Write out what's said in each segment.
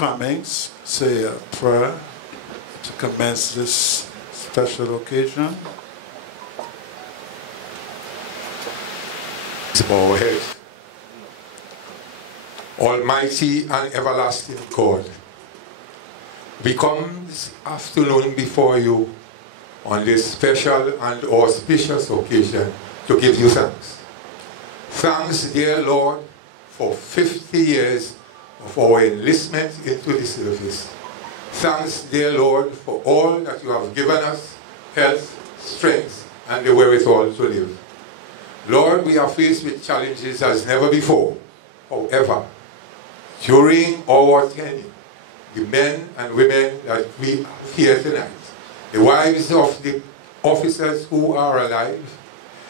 Cummings say a prayer to commence this special occasion. To bow our heads. Almighty and everlasting God, we come this afternoon before you on this special and auspicious occasion to give you thanks. Thanks, dear Lord, for 50 years of our enlistment into the service. Thanks, dear Lord, for all that you have given us, health, strength, and the wherewithal to live. Lord, we are faced with challenges as never before. However, during our tenure, the men and women that we have here tonight, the wives of the officers who are alive,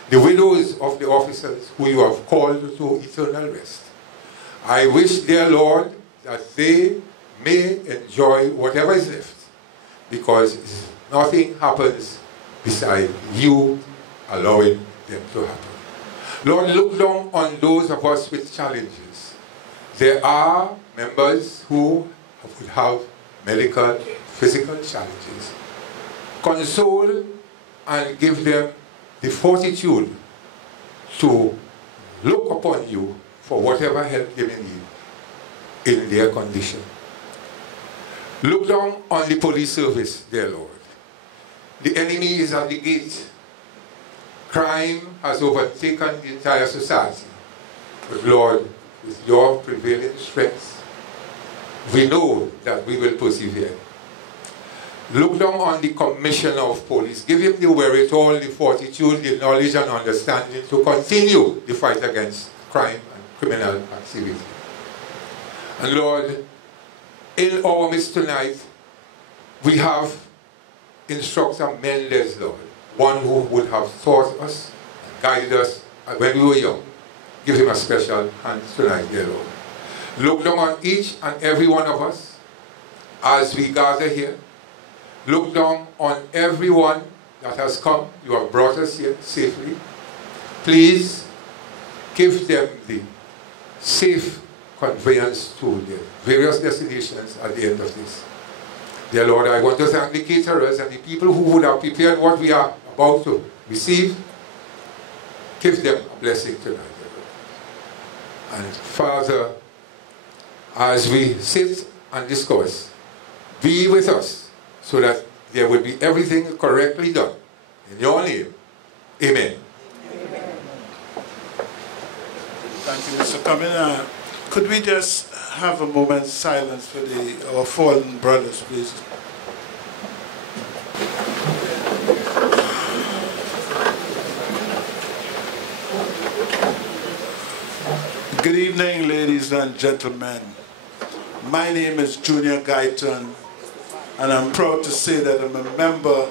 the widows of the officers who you have called to eternal rest, I wish, dear Lord, that they may enjoy whatever is left, because nothing happens beside you allowing them to happen. Lord, look down on those of us with challenges. There are members who would have medical, physical challenges. Console and give them the fortitude to look upon you for whatever help they may need in their condition. Look down on the police service, dear Lord. The enemy is at the gate. Crime has overtaken the entire society. But Lord, with your prevailing strength, we know that we will persevere. Look down on the commissioner of police. Give him the wherewithal, the fortitude, the knowledge and understanding to continue the fight against crime criminal activity. And Lord, in our midst tonight, we have Instructor Mendez, Lord, one who would have taught us, guided us when we were young. Give him a special hand tonight, dear Lord. Look down on each and every one of us as we gather here. Look down on everyone that has come. You have brought us here safely. Please give them the safe conveyance to their various destinations at the end of this. Dear Lord, I want to thank the caterers and the people who would have prepared what we are about to receive. Give them a blessing tonight. And Father, as we sit and discuss, be with us so that there will be everything correctly done. In your name, amen. Thank you, Mr. Coming. Could we just have a moment's silence for our fallen brothers, please? Good evening, ladies and gentlemen. My name is Junior Guyton, and I'm proud to say that I'm a member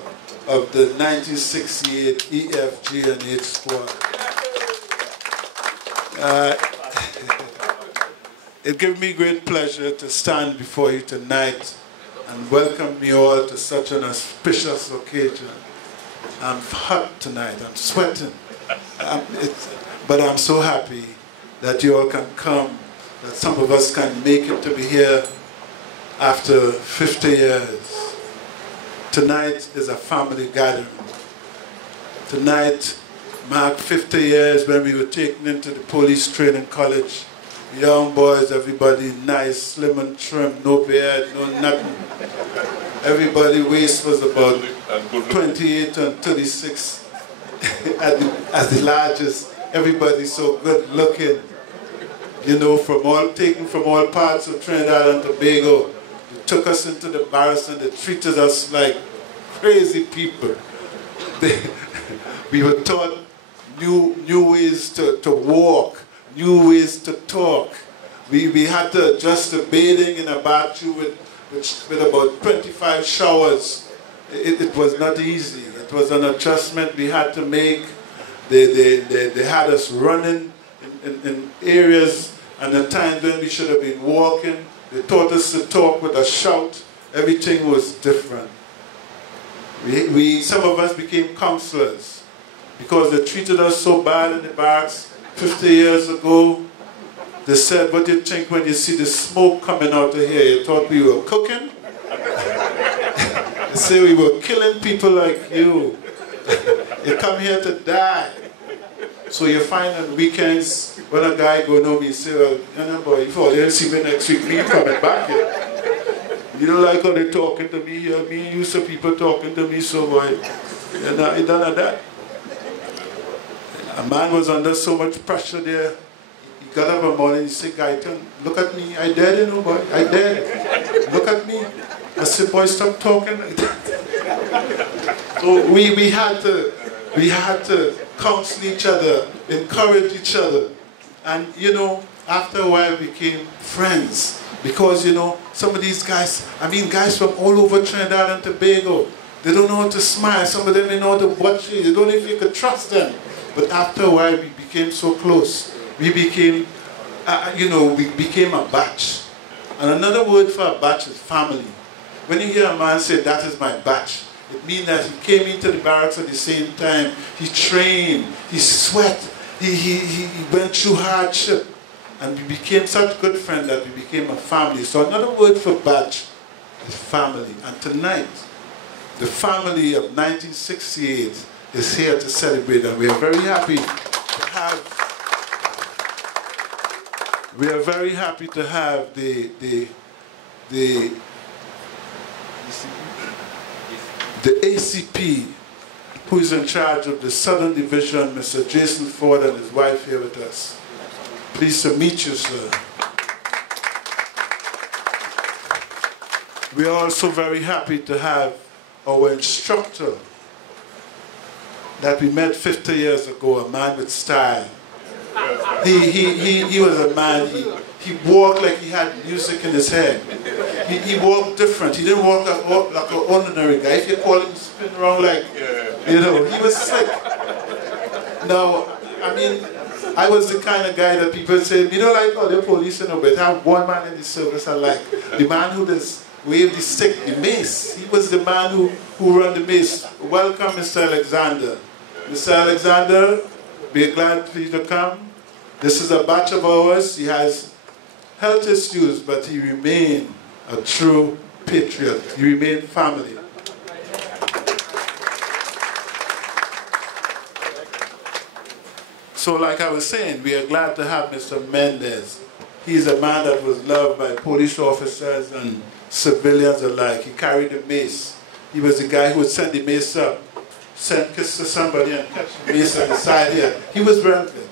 of the 1968 EFGH squad. It gives me great pleasure to stand before you tonight and welcome you all to such an auspicious occasion. I'm hot tonight, I'm sweating, but I'm so happy that you all can come, that some of us can make it to be here after 50 years. Tonight is a family gathering. Tonight marked 50 years when we were taken into the police training college. Young boys, everybody nice, slim and trim, no beard, no nothing. Everybody waist was about 28 and 36 as the largest. Everybody so good looking. You know, taken from all parts of Trinidad and Tobago. They took us into the barracks and they treated us like crazy people. We were taught new ways to walk, new ways to talk. We had to adjust to bathing in a bathroom with about 25 showers. It was not easy. It was an adjustment we had to make. They had us running in areas and at times when we should have been walking. They taught us to talk with a shout. Everything was different. Some of us became counselors because they treated us so bad in the barracks 50 years ago. They said, what do you think when you see the smoke coming out of here? You thought we were cooking? They say we were killing people like you. You come here to die. So you find on weekends, when a guy go know me, say, well, you know, boy, if you didn't see me next week, me coming back here. You don't like how they talking to me here. Me used to people talking to me, so boy, you know, he done that. A man was under so much pressure there. He got up one morning, he said, Guyton, look at me, I dead, you know, boy, I dead. Look at me. I said, boy, stop talking like that. So we had to counsel each other, encourage each other. And, you know, after a while we became friends. Because, you know, some of these guys, I mean, guys from all over Trinidad and Tobago, they don't know how to smile. Some of them they know how to watch you. They don't know if you could trust them. But after a while, we became so close. We became, we became a batch. And another word for a batch is family. When you hear a man say, that is my batch, it means that he came into the barracks at the same time. He trained, he sweat, he went through hardship. And we became such good friends that we became a family. So another word for batch is family. And tonight, the family of 1968 is here to celebrate. And we are very happy to have, the ACP, who is in charge of the Southern Division, Mr. Jason Ford, and his wife here with us. Pleased to meet you, sir. We are also very happy to have our instructor that we met 50 years ago, a man with style. He was a man, he walked like he had music in his head. He walked different. He didn't walk like an ordinary guy. If you call him spin around like, you know, he was slick. Now, I mean, I was the kind of guy that people say, you don't like all the police, you know, but I have one man in the service I like. The man who does wave the stick, the mace. He was the man who ran the mace. Welcome, Mr. Alexander. Mr. Alexander, be glad for you to come. This is a batch of ours. He has health issues, but he remained a true patriot. He remained family. So like I was saying, we are glad to have Mr. Mendez. He's a man that was loved by police officers and civilians alike. He carried a mace. He was the guy who would send the mace up, send kiss to somebody and catch the mace on the side here. He was relevant.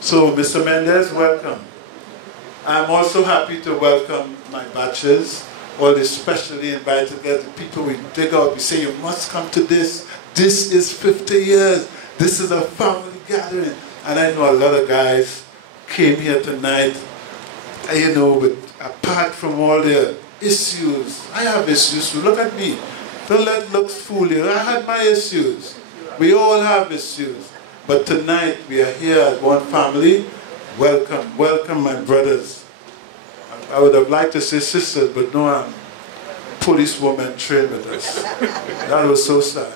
So, Mr. Mendez, welcome. I'm also happy to welcome my batches, all the specially invited guests, the people we dig out, we say, you must come to this. This is 50 years. This is a family gathering. And I know a lot of guys came here tonight, you know, but apart from all their issues, I have issues. Look at me. Don't let looks fool you. I had my issues. We all have issues. But tonight we are here as one family. Welcome, welcome my brothers. I would have liked to say sisters, but no, I'm policewoman trained with us. That was so sad.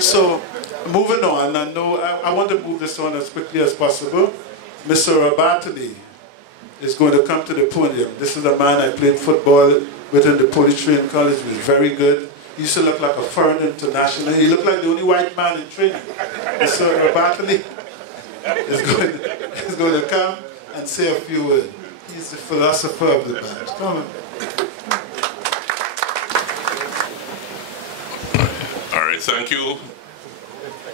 So, moving on, I want to move this on as quickly as possible. Mr. Rabatali is going to come to the podium. This is a man I played football with in the police training college. He was very good. He used to look like a foreign international. He looked like the only white man in training. Mr. Rabatali is going to come and say a few words. He's the philosopher of the badge. Come on. All right, thank you,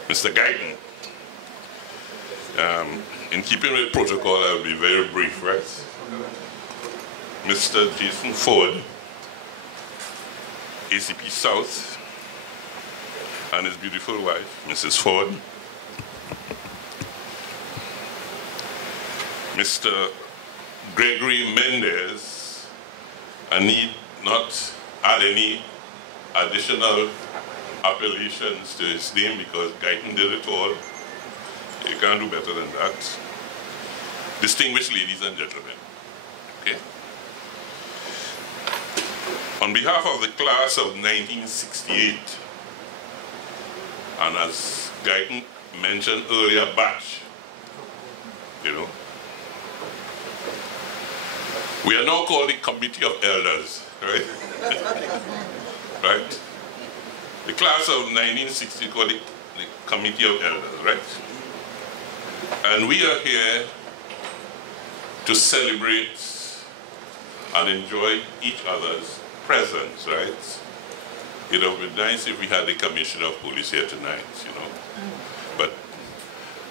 Mr. Guyton. In keeping with protocol, I'll be very brief, right? Mr. Jason Ford, ACP South, and his beautiful wife, Mrs. Ford. Mr. Gregory Mendez, I need not add any additional appellations to his name because Guyton did it all. You can't do better than that. Distinguished ladies and gentlemen, okay? On behalf of the class of 1968, and as Guyton mentioned earlier, batch, you know, we are now called the Committee of Elders, right? Right? The class of 1960 called the Committee of Elders, right? And we are here to celebrate and enjoy each other's presence, right? It would have been nice if we had the Commissioner of Police here tonight, you know. But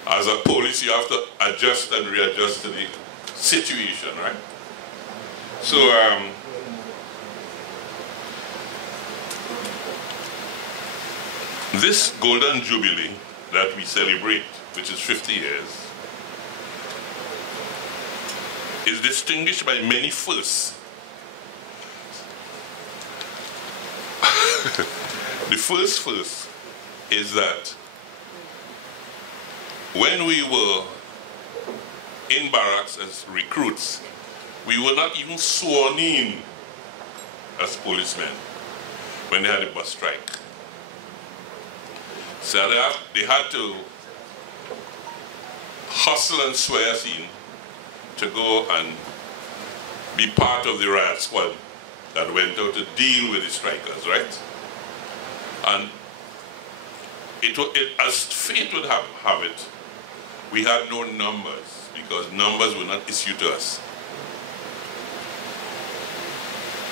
as a police, you have to adjust and readjust to the situation, right? So, this Golden Jubilee that we celebrate, which is 50 years, is distinguished by many firsts. The first is that when we were in barracks as recruits, we were not even sworn in as policemen when they had a bus strike. So they had to hustle and swear us in to go and be part of the riot squad that went out to deal with the strikers, right? And as fate would have it, we had no numbers because numbers were not issued to us.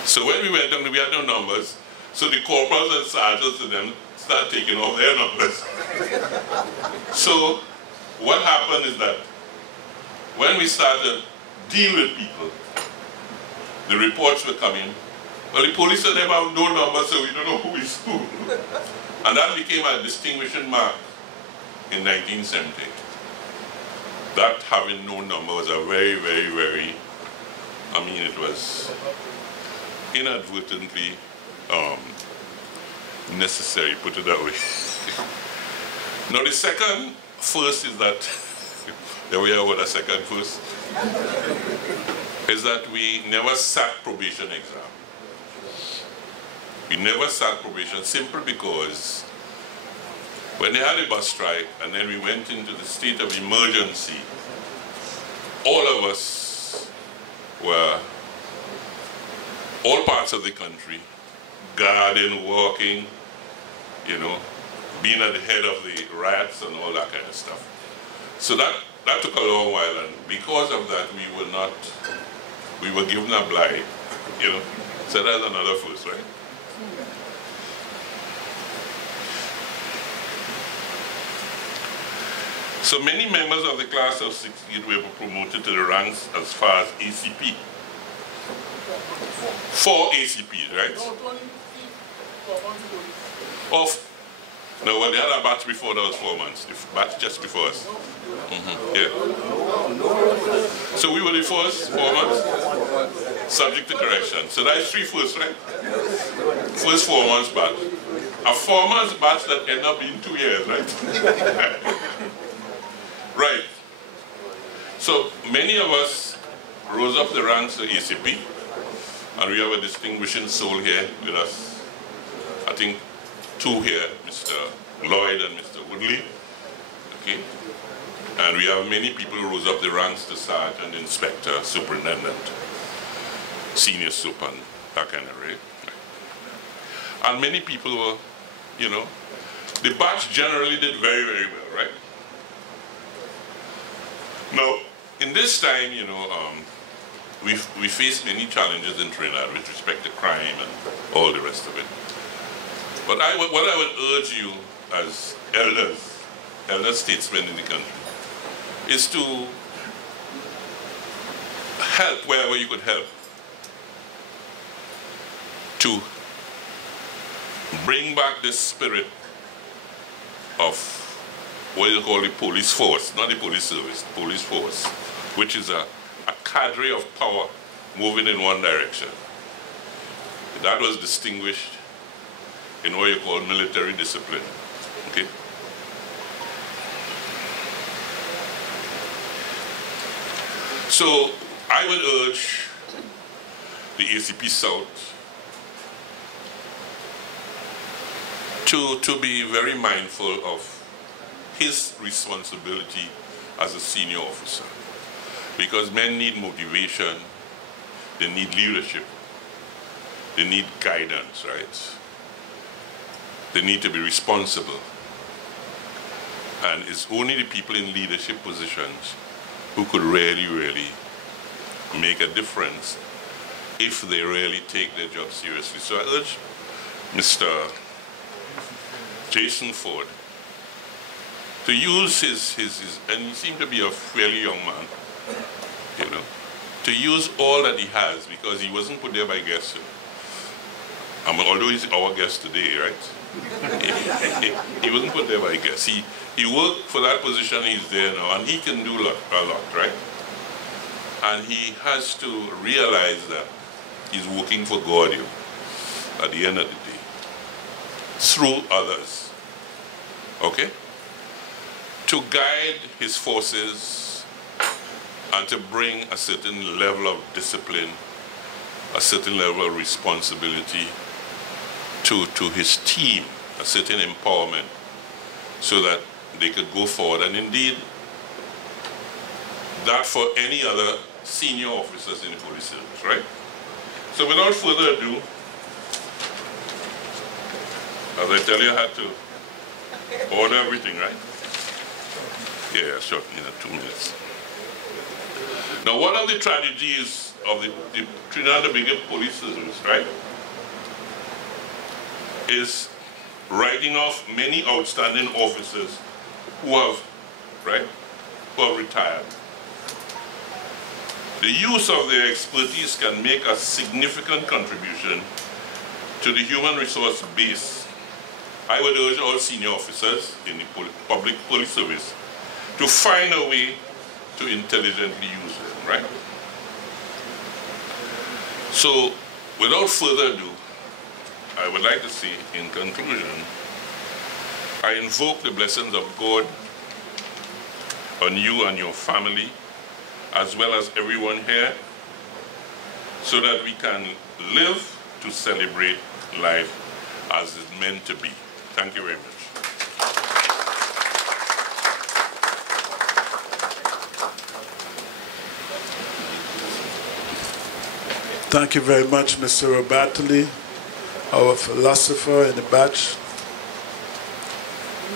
So when we went down, we had no numbers. So the corporals and sergeants and them started taking off their numbers. So what happened is that when we started to deal with people, the reports were coming. Well, the police said they have no numbers, so we don't know who is who. And that became a distinguishing mark in 1970. That having no number was a very, very, very, I mean, it was inadvertently necessary, put it that way. Now the second first is that, there we are with a second first, is that we never sat probation exam. We never sat probation simply because when they had a bus strike and then we went into the state of emergency, all of us were, all parts of the country, guarding, walking, you know, being at the head of the riots and all that kind of stuff. So that took a long while, and because of that, we were given a blight, you know. So that's another first, right? So many members of the class of 68 were promoted to the ranks as far as ACP. 4 ACPs, right? No, well, they had a batch before that was 4 months. The batch just before us. Yeah. So we were the first 4 months, subject to correction. So that's 3 first, right? First 4 months batch. A 4 months batch that ended up being 2 years, right? Right. So many of us rose up the ranks to ACP, and we have a distinguishing soul here with us. I think 2 here, Mr. Lloyd and Mr. Woodley. Okay. And we have many people who rose up the ranks to sergeant, inspector, superintendent, senior super, and that kind of rate. And many people were, you know, the batch generally did very, very well, right? Now, in this time, you know, we faced many challenges in Trinidad with respect to crime and all the rest of it. But what I would urge you as elder statesmen in the country, is to help wherever you could help, to bring back this spirit of what you call the police force, not the police service, police force, which is a cadre of power moving in one direction. That was distinguished in what you call military discipline. Okay? So I would urge the ACP South to be very mindful of his responsibility as a senior officer, because men need motivation, they need leadership, they need guidance, right? They need to be responsible. And it's only the people in leadership positions who could really, really make a difference if they really take their job seriously. So I urge Mr. Jason Ford to use his, and he seemed to be a fairly young man, you know, to use all that he has, because he wasn't put there by guests. Although he's our guest today, right? He wasn't put there by guests. He worked for that position, he's there now, and he can do a lot, right? And he has to realize that he's working for God, you know, at the end of the day, through others, okay? To guide his forces and to bring a certain level of discipline, a certain level of responsibility to his team, a certain empowerment, so that they could go forward. And indeed, that for any other senior officers in the police service, right? So without further ado, as I tell you, I had to order everything, right? Yeah, sure, 2 minutes. Now, one of the tragedies of the Trinidad and Tobago police service, right, is writing off many outstanding officers who have retired. The use of their expertise can make a significant contribution to the human resource base. I would urge all senior officers in the public police service to find a way to intelligently use them, right? So, without further ado, I would like to say, in conclusion, I invoke the blessings of God on you and your family, as well as everyone here, so that we can live to celebrate life as it's meant to be. Thank you very much. Thank you very much, Mr. Robertoli, our philosopher in the batch.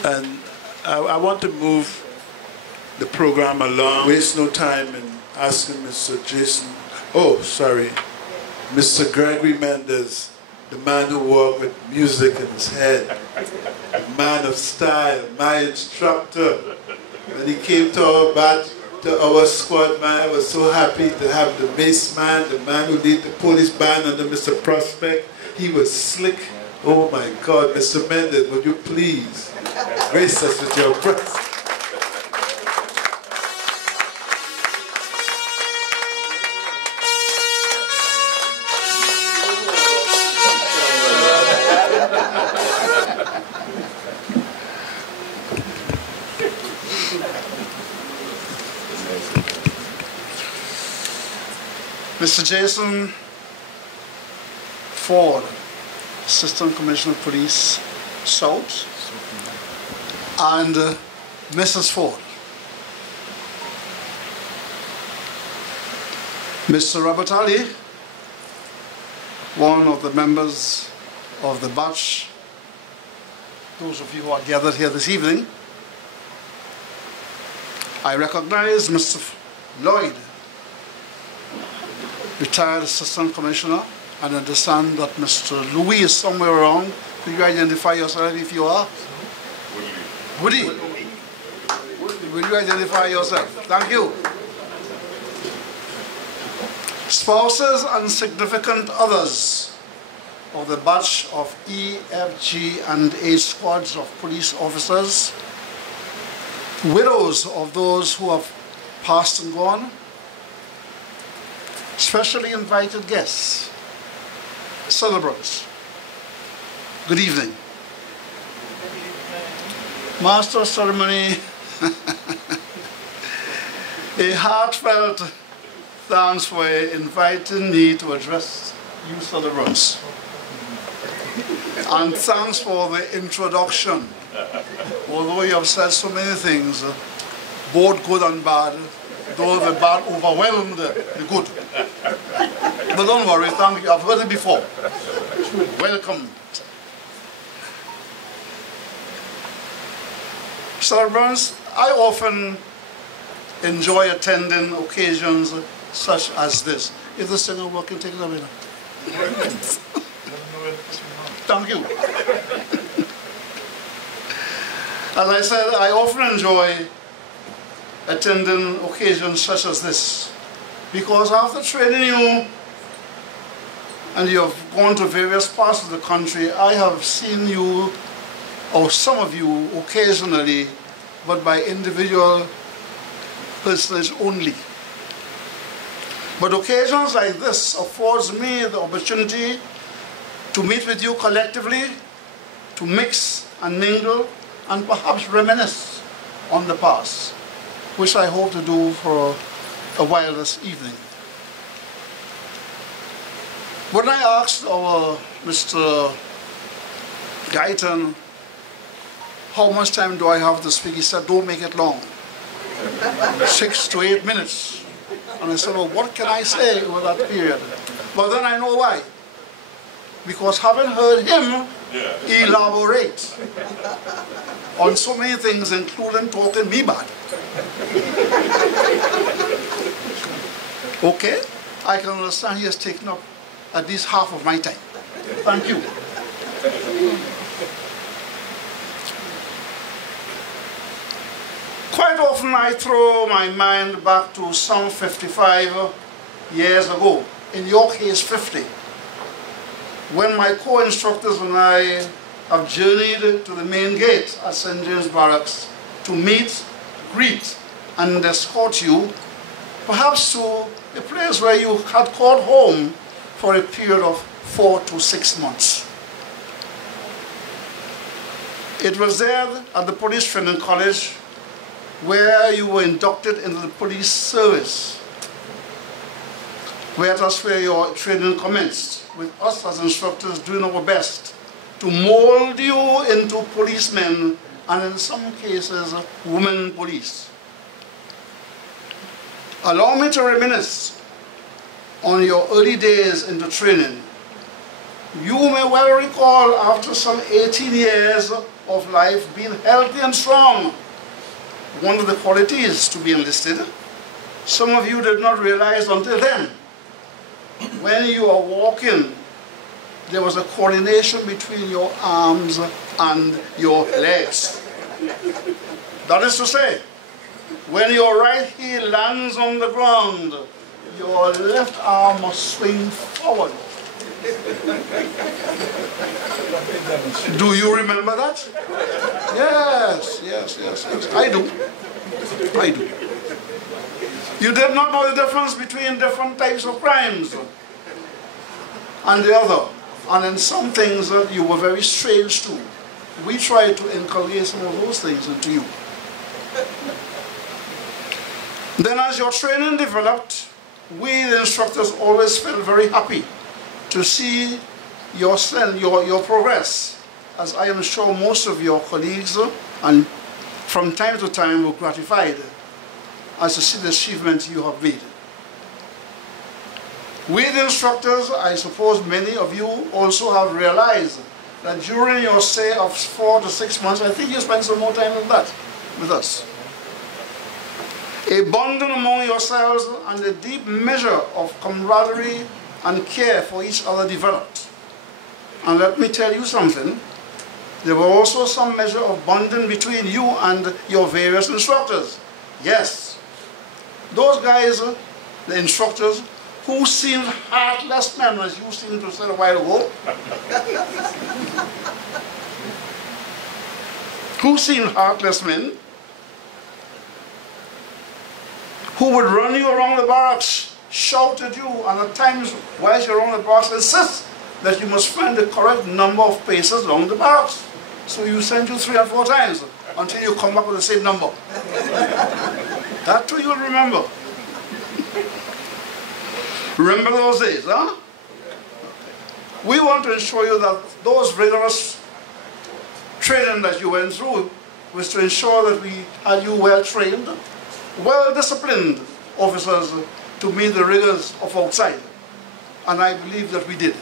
And I want to move the program along. Waste no time in asking Mr. Jason, Mr. Gregory Mendes, the man who walked with music in his head, man of style, my instructor. When he came to our squad, man, I was so happy to have the bass man, the man who lead the police band under Mr. Prospect. He was slick. Oh my God, Mr. Mendes, would you please grace us with your presence? Mr. Jason Ford, Assistant Commissioner of Police South, and Mrs. Ford. Mr. Robert Ali, one of the members of the batch, those of you who are gathered here this evening. I recognize Mr. Lloyd, retired Assistant Commissioner, and understand that Mr. Louis is somewhere around. Could you identify yourself if you are? Woody. Will you identify yourself? Thank you. Spouses and significant others of the batch of EFG and H squads of police officers, widows of those who have passed and gone, specially invited guests, celebrants, good evening. Master of Ceremony, a heartfelt thanks for inviting me to address you celebrants. And thanks for the introduction. Although you have said so many things, both good and bad, though the bad overwhelmed the good. But don't worry, thank you. I've heard it before. Welcome. Celebrants, I often enjoy attending occasions such as this. If the singer working, take it away now. Thank you. As I said, I often enjoy attending occasions such as this, because after training you and you have gone to various parts of the country, I have seen you, or some of you, occasionally, but by individual personage only. But occasions like this affords me the opportunity to meet with you collectively, to mix and mingle, and perhaps reminisce on the past, which I hope to do for a while this evening. When I asked our Mr. Guyton, how much time do I have to speak, he said, don't make it long. 6 to 8 minutes. And I said, well, what can I say over that period? But then I know why. Because having heard him elaborate on so many things, including talking me bad. Okay, I can understand he has taken up at least half of my time. Thank you. Quite often I throw my mind back to some 55 years ago, in your case 50, when my co-instructors and I have journeyed to the main gate at St. James Barracks to meet, greet, and escort you, perhaps to a place where you had called home for a period of 4 to 6 months. It was there at the Police Training College where you were inducted into the police service, where that's where your training commenced, with us as instructors doing our best to mold you into policemen, and in some cases, women police. Allow me to reminisce on your early days into training. You may well recall, after some 18 years of life, being healthy and strong, one of the qualities to be enlisted. Some of you did not realize until then. When you are walking, there was a coordination between your arms and your legs. That is to say, when your right heel lands on the ground, your left arm must swing forward. Do you remember that? Yes, yes, yes, yes. I do. I do. You did not know the difference between different types of crimes and the other. And in some things that you were very strange to. We tried to inculcate some of those things into you. Then as your training developed, we the instructors always felt very happy to see your progress, as I am sure most of your colleagues and from time to time were gratified as to see the achievement you have made. We the instructors, I suppose many of you also have realized that during your stay of 4 to 6 months, I think you spent some more time than that with us. A bonding among yourselves and a deep measure of camaraderie and care for each other developed. And let me tell you something, there were also some measure of bonding between you and your various instructors. Yes, those guys, the instructors, who seemed heartless men, as you seemed to say a while ago, who seemed heartless men, who would run you around the barracks, shout at you, and at times, whilst you're around the barracks, insist that you must find the correct number of paces along the barracks. So you send you 3 or 4 times until you come back with the same number. That too you'll remember. Remember those days, huh? We want to ensure you that those rigorous training that you went through was to ensure that we had you well trained, well-disciplined officers to meet the rigors of outside. And I believe that we did.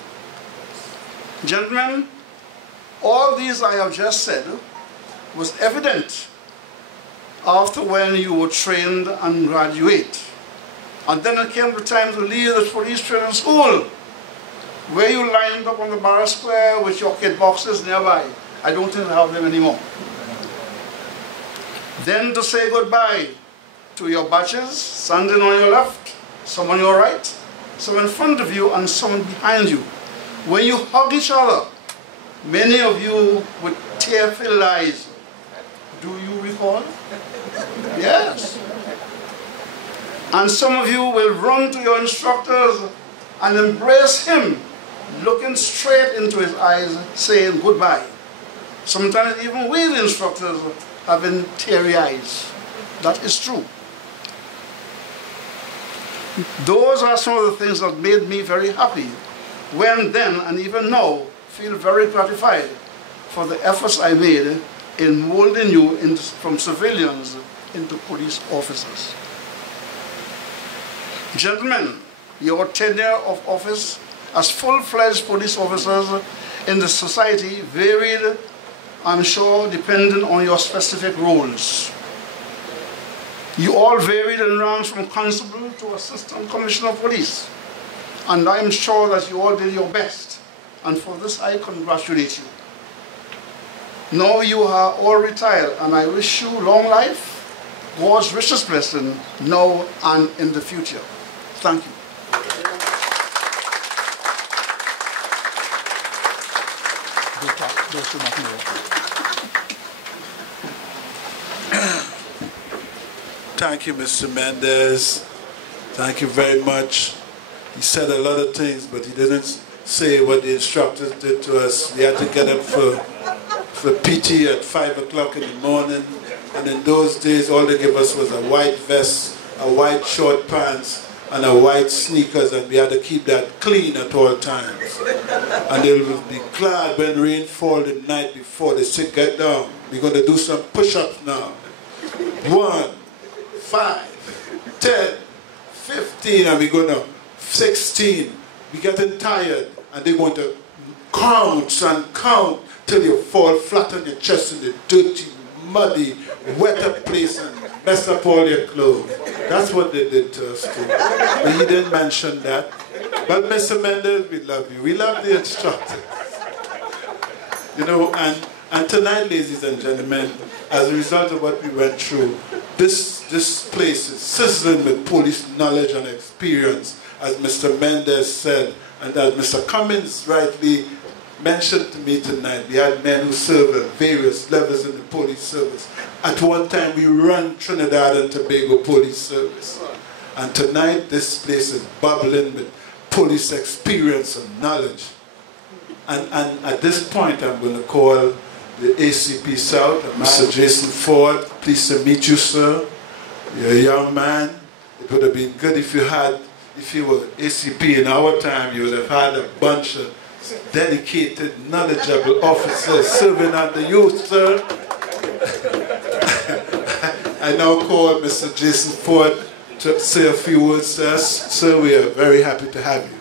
Gentlemen, all these I have just said was evident after when you were trained and graduate. And then it came the time to leave the police training school, where you lined up on the barrack square with your kit boxes nearby. I don't think I have them anymore. Then to say goodbye to your batches, standing on your left, some on your right, some in front of you, and some behind you. When you hug each other, many of you with tear-filled eyes. Do you recall? Yes. And some of you will run to your instructors and embrace him, looking straight into his eyes, saying goodbye. Sometimes even we, the instructors, having teary eyes. That is true. Those are some of the things that made me very happy, when then and even now feel very gratified for the efforts I made in molding you from civilians into police officers. Gentlemen, your tenure of office as full-fledged police officers in the society varied, I'm sure, depending on your specific roles. You all varied in ranks from constable to assistant commissioner of police. And I'm sure that you all did your best. And for this I congratulate you. Now you are all retired, and I wish you long life, God's richest blessing, now and in the future. Thank you. Thank you, Mr. Mendez. Thank you very much. He said a lot of things, but he didn't say what the instructors did to us. We had to get up for PT at 5 o'clock in the morning. And in those days, all they gave us was a white vest, a white short pants, and a white sneakers, and we had to keep that clean at all times. And they would be glad when rain fall the night before. They said, get down. We're going to do some push-ups now. 1, 5, 10, 15, and we're going to 16. We're getting tired, and they want to count and count till you fall flat on your chest in the dirty, muddy, wet place, and mess up all your clothes. That's what they did to us too. But he didn't mention that. But Mr. Mendes, we love you. We love the instructor. You know, and tonight, ladies and gentlemen, as a result of what we went through, this place is sizzling with police knowledge and experience, as Mr. Mendes said, and as Mr. Cummins rightly mentioned to me tonight. We had men who served at various levels in the police service. At one time, we ran Trinidad and Tobago Police Service. And tonight, this place is bubbling with police experience and knowledge. And at this point, I'm going to call the ACP South, Mr. Jason Ford. Pleased to meet you, sir. You're a young man. It would have been good if you were ACP in our time, you would have had a bunch of dedicated, knowledgeable officers serving under you, sir. I now call Mr. Jason Ford to say a few words to us. Sir, we are very happy to have you.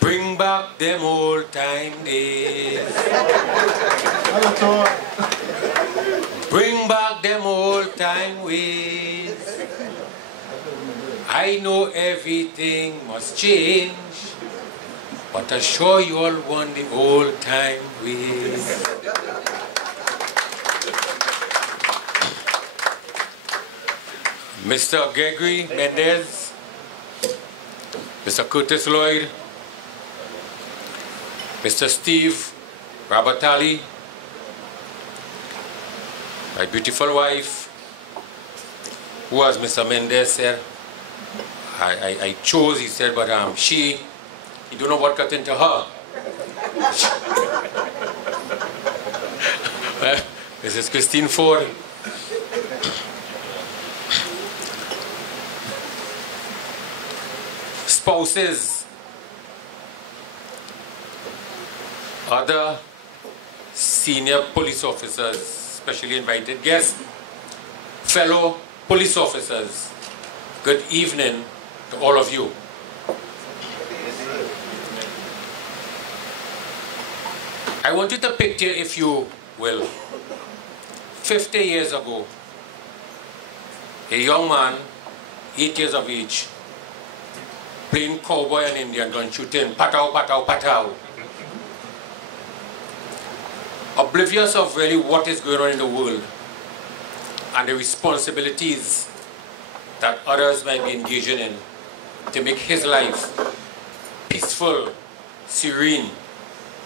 Bring back them old time days. Bring back them old time ways. I know everything must change, but I'm sure you all want the old time ways. Mr. Gregory Mendez, Mr. Curtis Lloyd, Mr. Steve Rabatali, my beautiful wife, who, as Mr. Mendez said, I chose, he said, but she, you don't know what got into her. Mrs. Christine Ford. Spouses, other senior police officers, especially invited guests, fellow police officers, good evening to all of you. I want you to picture, if you will, 50 years ago, a young man, 8 years of age, playing cowboy and Indian gun shooting, pataw, pataw, pataw. Oblivious of really what is going on in the world and the responsibilities that others might be engaging in to make his life peaceful, serene,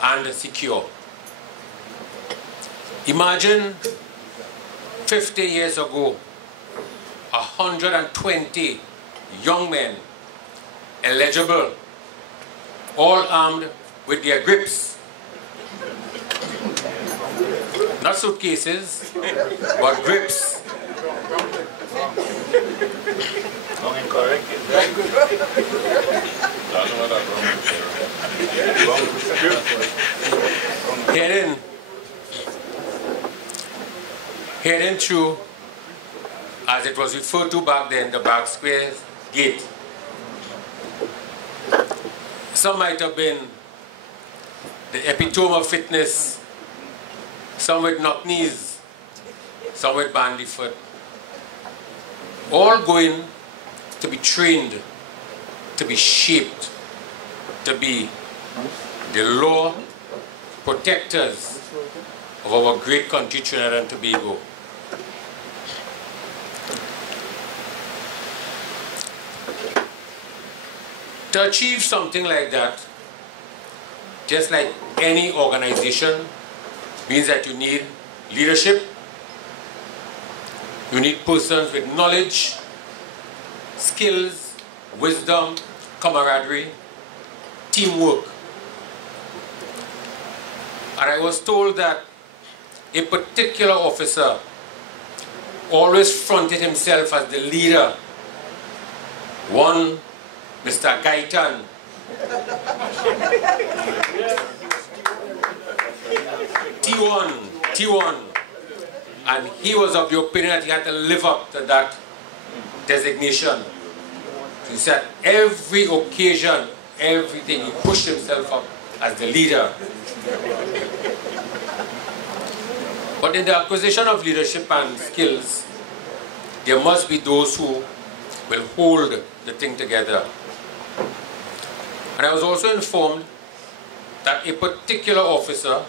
and secure. Imagine 50 years ago, 120 young men, eligible, all armed with their grips. Not suitcases, but grips. Heading through, as it was referred to back then, the back square gate. Some might have been the epitome of fitness, some with knock knees, some with bandy foot, all going to be trained, to be shaped, to be the law protectors of our great country, Trinidad and Tobago. To achieve something like that, just like any organization, means that you need leadership, you need persons with knowledge, skills, wisdom, camaraderie, teamwork. And I was told that a particular officer always fronted himself as the leader. One, Mr. Gaitan, T1. And he was of the opinion that he had to live up to that designation. He said every occasion, everything, he pushed himself up as the leader. But in the acquisition of leadership and skills, there must be those who will hold the thing together. And I was also informed that a particular officer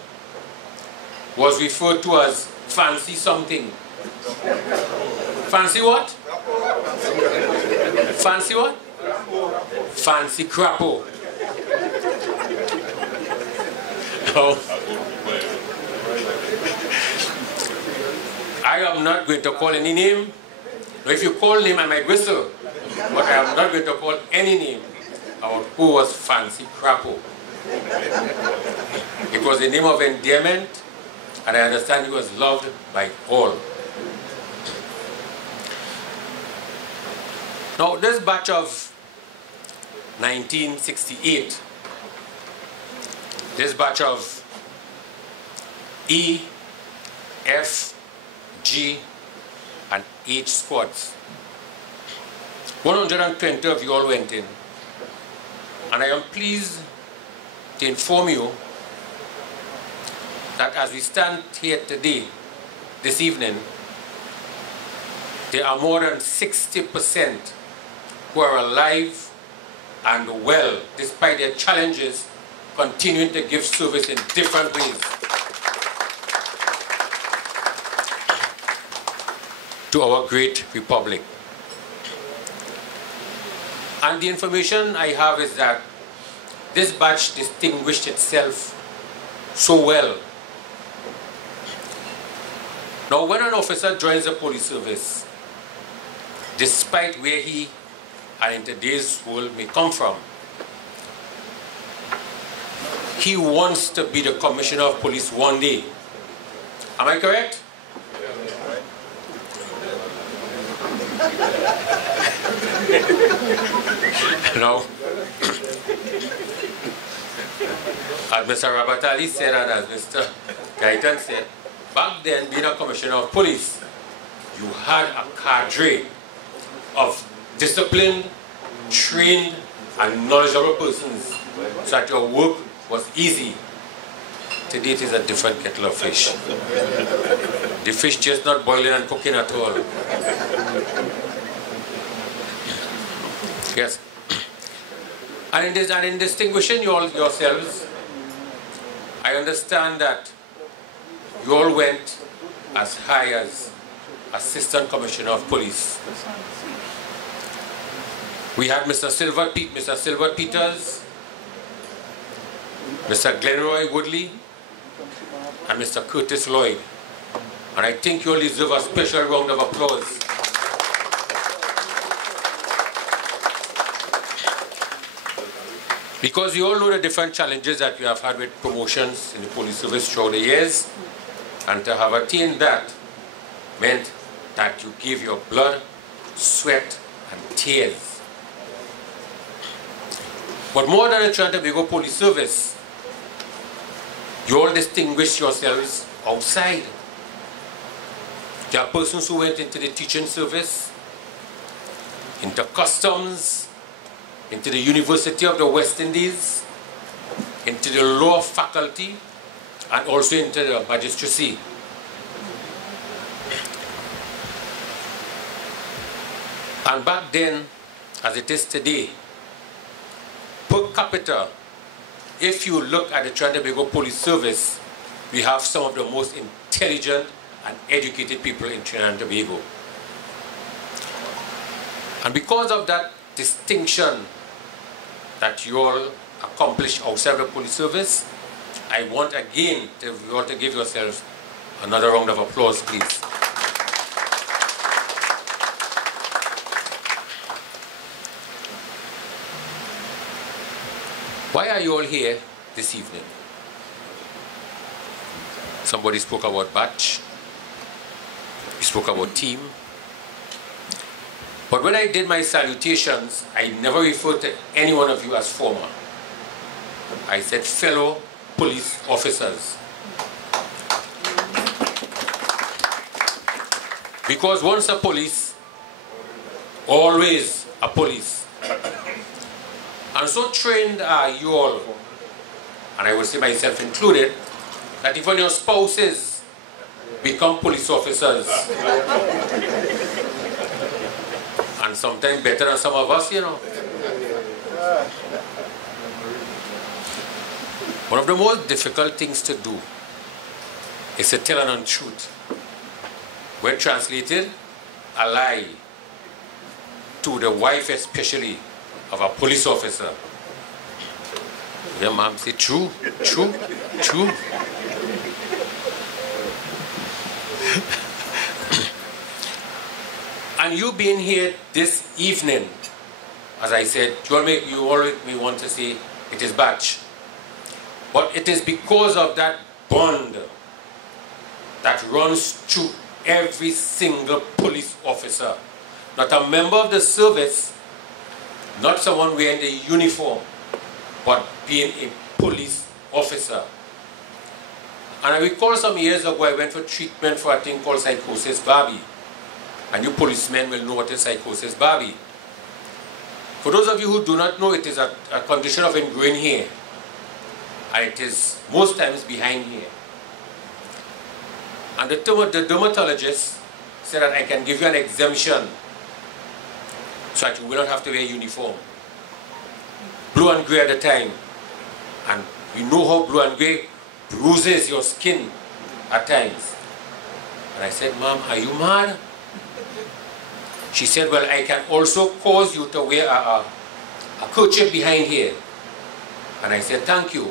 was referred to as fancy something. Fancy what? Fancy what? Fancy crapo. No. I am not going to call any name. If you call name, I might whistle. But I am not going to call any name about who was Fancy Crapo. It was a name of endearment, and I understand he was loved by all. Now, this batch of 1968, this batch of E, F, G, and H squads, 120 of you all went in, and I am pleased to inform you that as we stand here today, this evening, there are more than 60% who are alive and well, despite their challenges, continuing to give service in different ways to our great republic. And the information I have is that this batch distinguished itself so well. Now, when an officer joins the police service, despite where he and in today's world may come from, he wants to be the commissioner of police one day. Am I correct? No. As Mr. Rabatali said and as Mr. Gaitan said, back then, being a commissioner of police, you had a cadre of disciplined, trained, and knowledgeable persons so that your work was easy. Today it is a different kettle of fish. The fish just not boiling and cooking at all. Yes. And in distinguishing you all yourselves, I understand that you all went as high as Assistant Commissioner of Police. We had Mr. Silver Peters, Mr. Glenroy Woodley, and Mr. Curtis Lloyd. And I think you all deserve a special round of applause. Because you all know the different challenges that you have had with promotions in the police service throughout the years, and to have attained that meant that you gave your blood, sweat, and tears. But more than the Trinidad and Tobago Police Service, you all distinguished yourselves outside. There are persons who went into the teaching service, into customs, into the University of the West Indies, into the law faculty, and also into the magistracy. And back then, as it is today, per capita, if you look at the Trinidad and Tobago Police Service, we have some of the most intelligent and educated people in Trinidad and Tobago. And because of that distinction that you all accomplished outside the police service, I want again you all to give yourselves another round of applause, please. Why are you all here this evening? Somebody spoke about batch. We spoke about team. But when I did my salutations, I never referred to any one of you as former. I said fellow police officers. Because once a police, always a police. And so trained are you all, and I will say myself included, that even your spouses become police officers. And sometimes better than some of us, you know. One of the most difficult things to do is to tell an untruth. When translated, a lie to the wife especially of a police officer. Your mom say, true, true, true. And you being here this evening, as I said, you always may want to say it is batch. But it is because of that bond that runs through every single police officer. Not a member of the service, not someone wearing the uniform, but being a police officer. And I recall some years ago I went for treatment for a thing called psychosis Barbie. And you policemen will know what is psychosis Barbie. For those of you who do not know, it is a condition of ingrained hair. And it is most times behind here. And the dermatologist said that I can give you an exemption so that you will not have to wear a uniform. Blue and grey at the time. And you know how blue and grey bruises your skin at times. And I said, Mom, are you mad? She said, well, I can also cause you to wear a kerchief behind here. And I said, thank you.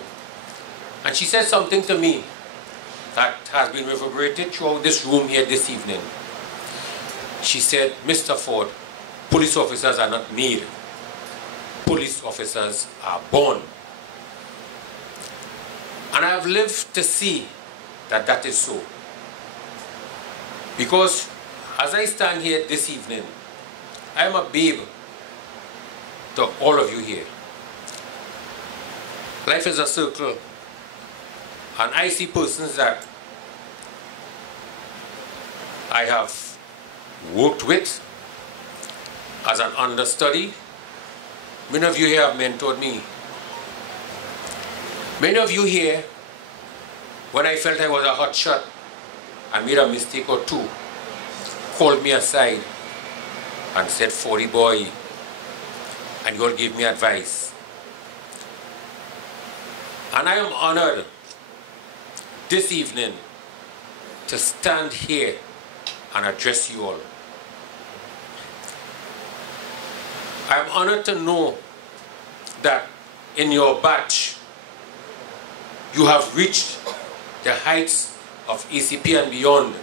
And she said something to me that has been reverberated throughout this room here this evening. She said, Mr. Ford, police officers are not made. Police officers are born. And I have lived to see that that is so. Because as I stand here this evening, I am a babe to all of you here. Life is a circle. And I see persons that I have worked with as an understudy. Many of you here have mentored me. Many of you here, when I felt I was a hot shot, I made a mistake or two, called me aside and said, 40 boy, and you all gave me advice. And I am honored this evening to stand here and address you all. I am honored to know that in your batch, you have reached the heights of ECP and beyond.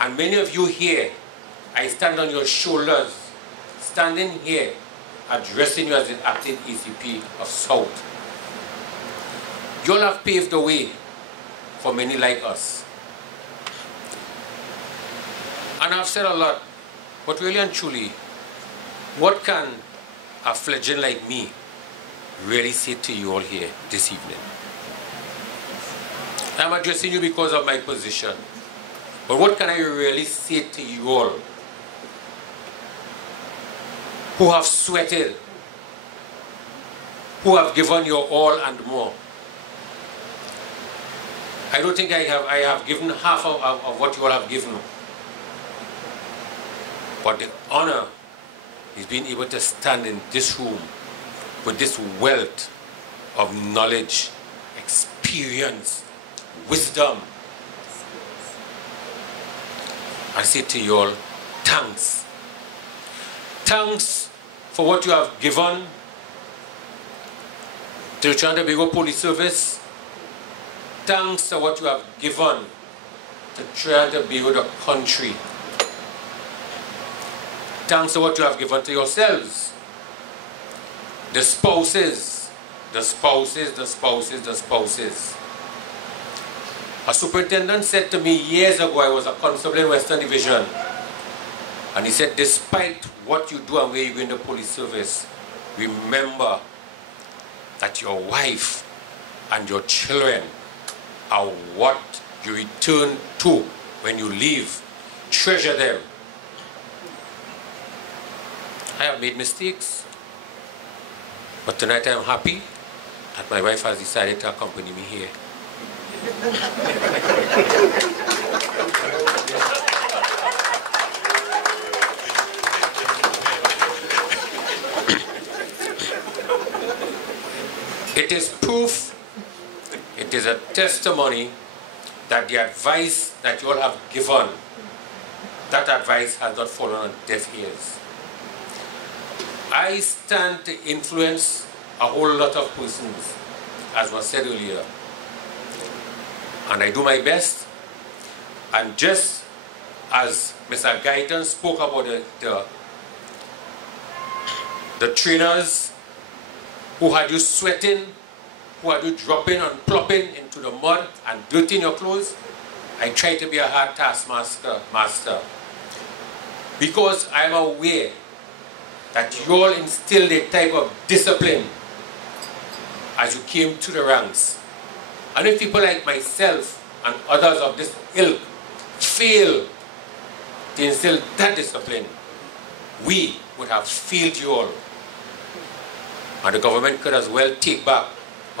And many of you here, I stand on your shoulders, standing here, addressing you as the acting ECP of South. You all have paved the way for many like us. And I've said a lot, but really and truly, what can a fledgling like me really say to you all here this evening? I'm addressing you because of my position. But what can I really say to you all who have sweated, who have given your all and more? I don't think I have given half of what you all have given. But the honor is being able to stand in this room with this wealth of knowledge, experience, wisdom. I say to you all, thanks. Thanks for what you have given to the Trinidad and Tobago Police Service. Thanks for what you have given to Trinidad and Tobago, the country. Thanks for what you have given to yourselves. The spouses, the spouses, the spouses, the spouses. A superintendent said to me years ago, I was a constable in Western Division, and he said, despite what you do and where you go in the police service, remember that your wife and your children are what you return to when you leave. Treasure them. I have made mistakes, but tonight I'm happy that my wife has decided to accompany me here. It is proof, it is a testimony that the advice that you all have given, that advice has not fallen on deaf ears. I stand to influence a whole lot of persons, as was said earlier. And I do my best. And just as Mr. Guyton spoke about the trainers who had you sweating, who had you dropping and plopping into the mud and dirtying your clothes, I try to be a hard taskmaster, because I am aware that you all instilled a type of discipline as you came to the ranks. And if people like myself and others of this ilk fail to instill that discipline, we would have failed you all. And the government could as well take back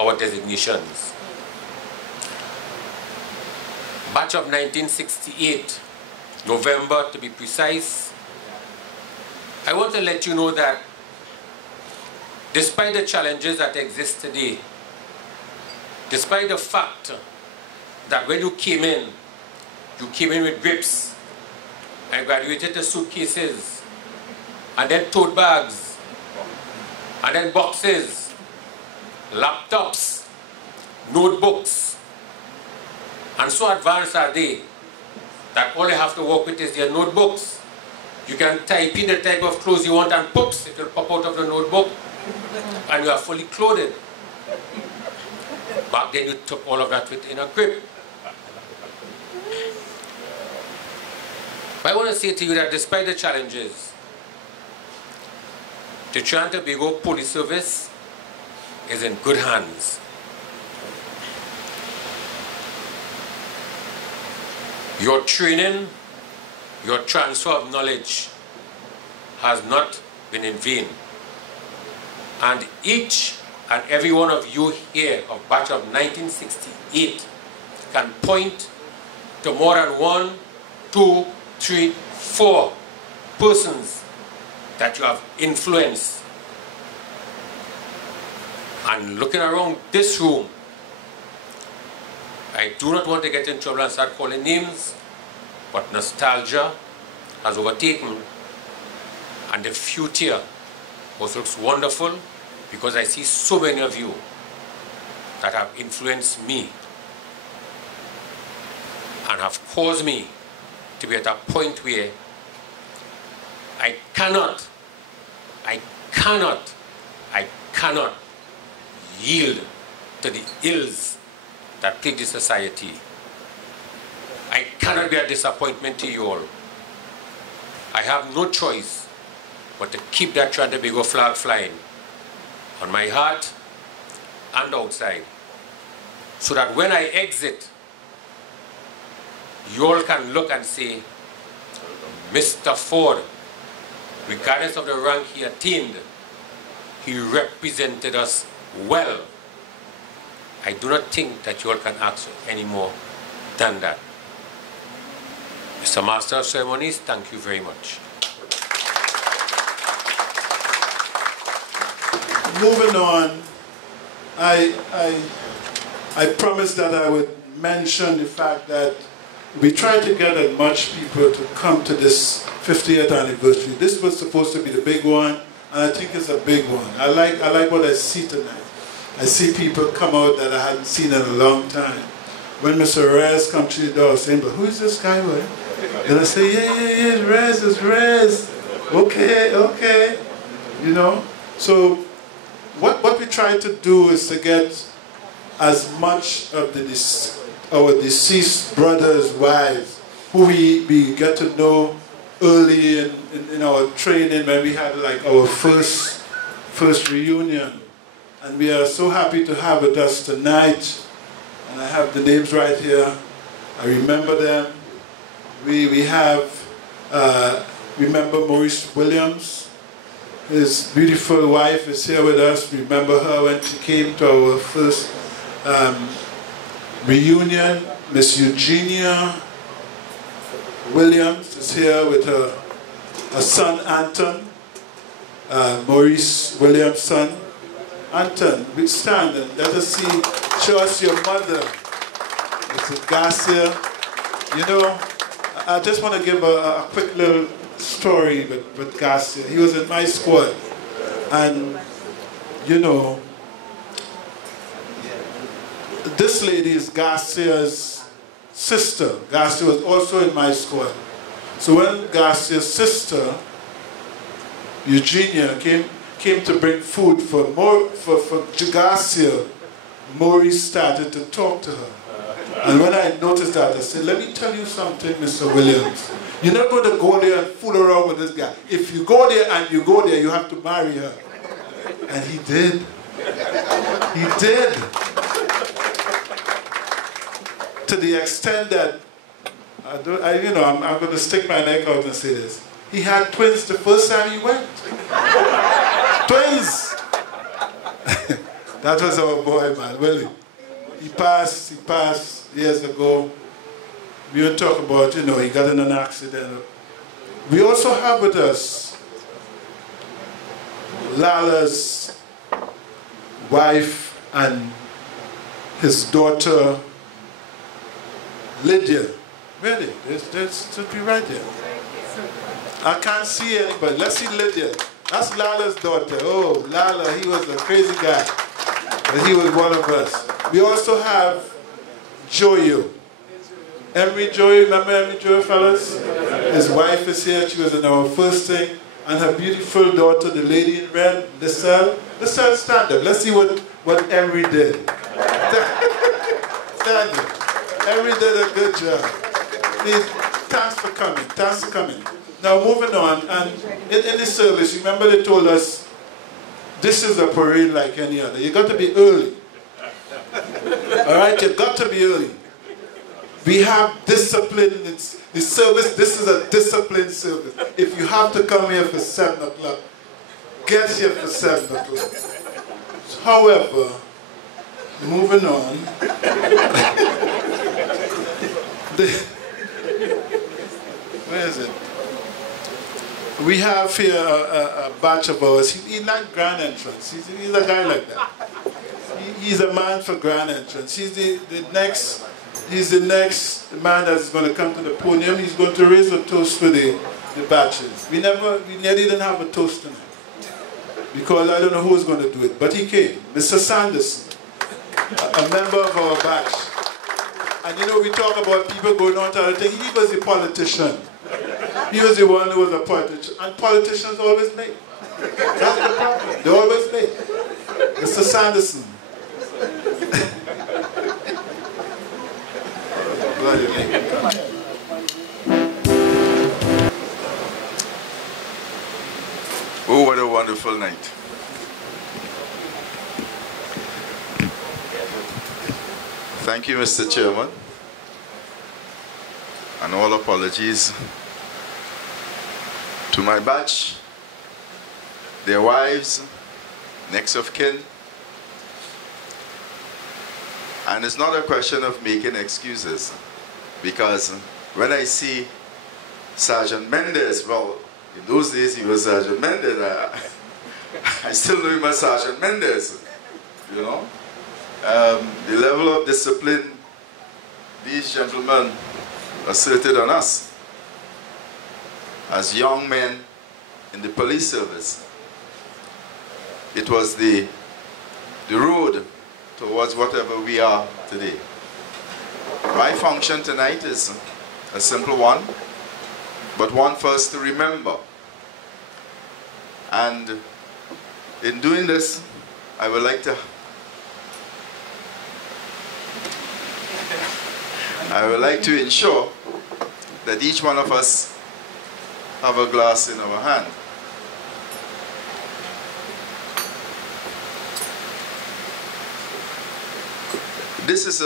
our designations. Batch of 1968, November to be precise, I want to let you know that despite the challenges that exist today, despite the fact that when you came in with grips and graduated to suitcases, and then tote bags, and then boxes, laptops, notebooks, and so advanced are they that all you have to work with is your notebooks. You can type in the type of clothes you want and poops, it will pop out of the notebook and you are fully clothed. Back then you took all of that within a grip. But I want to say to you that despite the challenges, the Trinidad and Tobago Police Service is in good hands. Your training, your transfer of knowledge has not been in vain. And each and every one of you here of batch of 1968 can point to more than 1, 2, 3, 4 persons that you have influenced. And looking around this room, I do not want to get in trouble and start calling names, but nostalgia has overtaken, and the future also looks wonderful because I see so many of you that have influenced me and have caused me to be at a point where I cannot yield to the ills that plague this society. I cannot be a disappointment to you all. I have no choice but to keep that Trinidad and Tobago flag flying on my heart and outside, so that when I exit, you all can look and say, Mr. Ford, regardless of the rank he attained, he represented us well. I do not think that you all can ask any more than that. Mr. Master of Ceremonies, thank you very much. Moving on, I promised that I would mention the fact that we tried to get as much people to come to this 50th anniversary. This was supposed to be the big one, and I think it's a big one. I like what I see tonight. I see people come out that I hadn't seen in a long time. When Mr. Rez comes to the door saying, but who is this guy with? And I say, yeah, it's Rez. Okay. You know? So what we try to do is to get as much of our deceased brothers, wives, who we get to know early in our training when we had like our first reunion. And we are so happy to have with us tonight. And I have the names right here. I remember them. We have, remember Maurice Williams. His beautiful wife is here with us. Remember her when she came to our first reunion. Miss Eugenia Williams is here with her son Anton. Maurice Williams' son. Anton, we stand and let us see, show us your mother. Mrs. Garcia. You know, I just want to give a quick little story with Garcia. He was in my squad. And, you know, this lady is Garcia's sister. Garcia was also in my squad. So when Garcia's sister, Eugenia, came to bring food for Garcia, Maurice started to talk to her. And when I noticed that, I said, let me tell you something, Mr. Williams. You're not going to go there and fool around with this guy. If you go there and you go there, you have to marry her. And he did. He did. To the extent that, I'm going to stick my neck out and say this. He had twins the first time he went. Twins! That was our boy, man, Willie. He passed years ago. We don't talk about, he got in an accident. We also have with us Lala's wife and his daughter, Lydia. Really? There's should be right there. I can't see anybody. Let's see Lydia. That's Lala's daughter. Oh, Lala, he was a crazy guy. But he was one of us. We also have Joyo. Emery Joyo, remember Emery Joyo, fellas? His wife is here. She was in our first thing. And her beautiful daughter, the lady in red, Lisselle. Lisselle, stand up. Let's see what Emery did. Stand up. Emery did a good job. Please, thanks for coming. Thanks for coming. Now, moving on, and in the service, remember they told us, this is a parade like any other. You got to be early. All right, you got to be early. We have discipline in the service. This is a disciplined service. If you have to come here for 7 o'clock, get here for 7 o'clock. However, moving on, where is it? We have here a batch of ours. He likes grand entrance. He's a guy like that. He's a man for grand entrance. He's the next man that's going to come to the podium. He's going to raise a toast for the batches. We nearly didn't have a toast tonight because I don't know who's going to do it. But he came, Mr. Sanderson, a member of our batch. And we talk about people going on to other things. He was a politician. He was the one who was a politician. And politicians always late. That's the problem. They're always late. Mr. Sanderson. Oh, what a wonderful night. Thank you, Mr. Chairman. And all apologies to my batch, their wives, next of kin. And it's not a question of making excuses, because when I see Sergeant Mendes, well, in those days he was Sergeant Mendes, I still know him as Sergeant Mendes, the level of discipline these gentlemen asserted on us as young men in the police service. It was the road towards whatever we are today. My function tonight is a simple one, but one for us to remember. And in doing this, I would like to ensure that each one of us have a glass in our hand. This is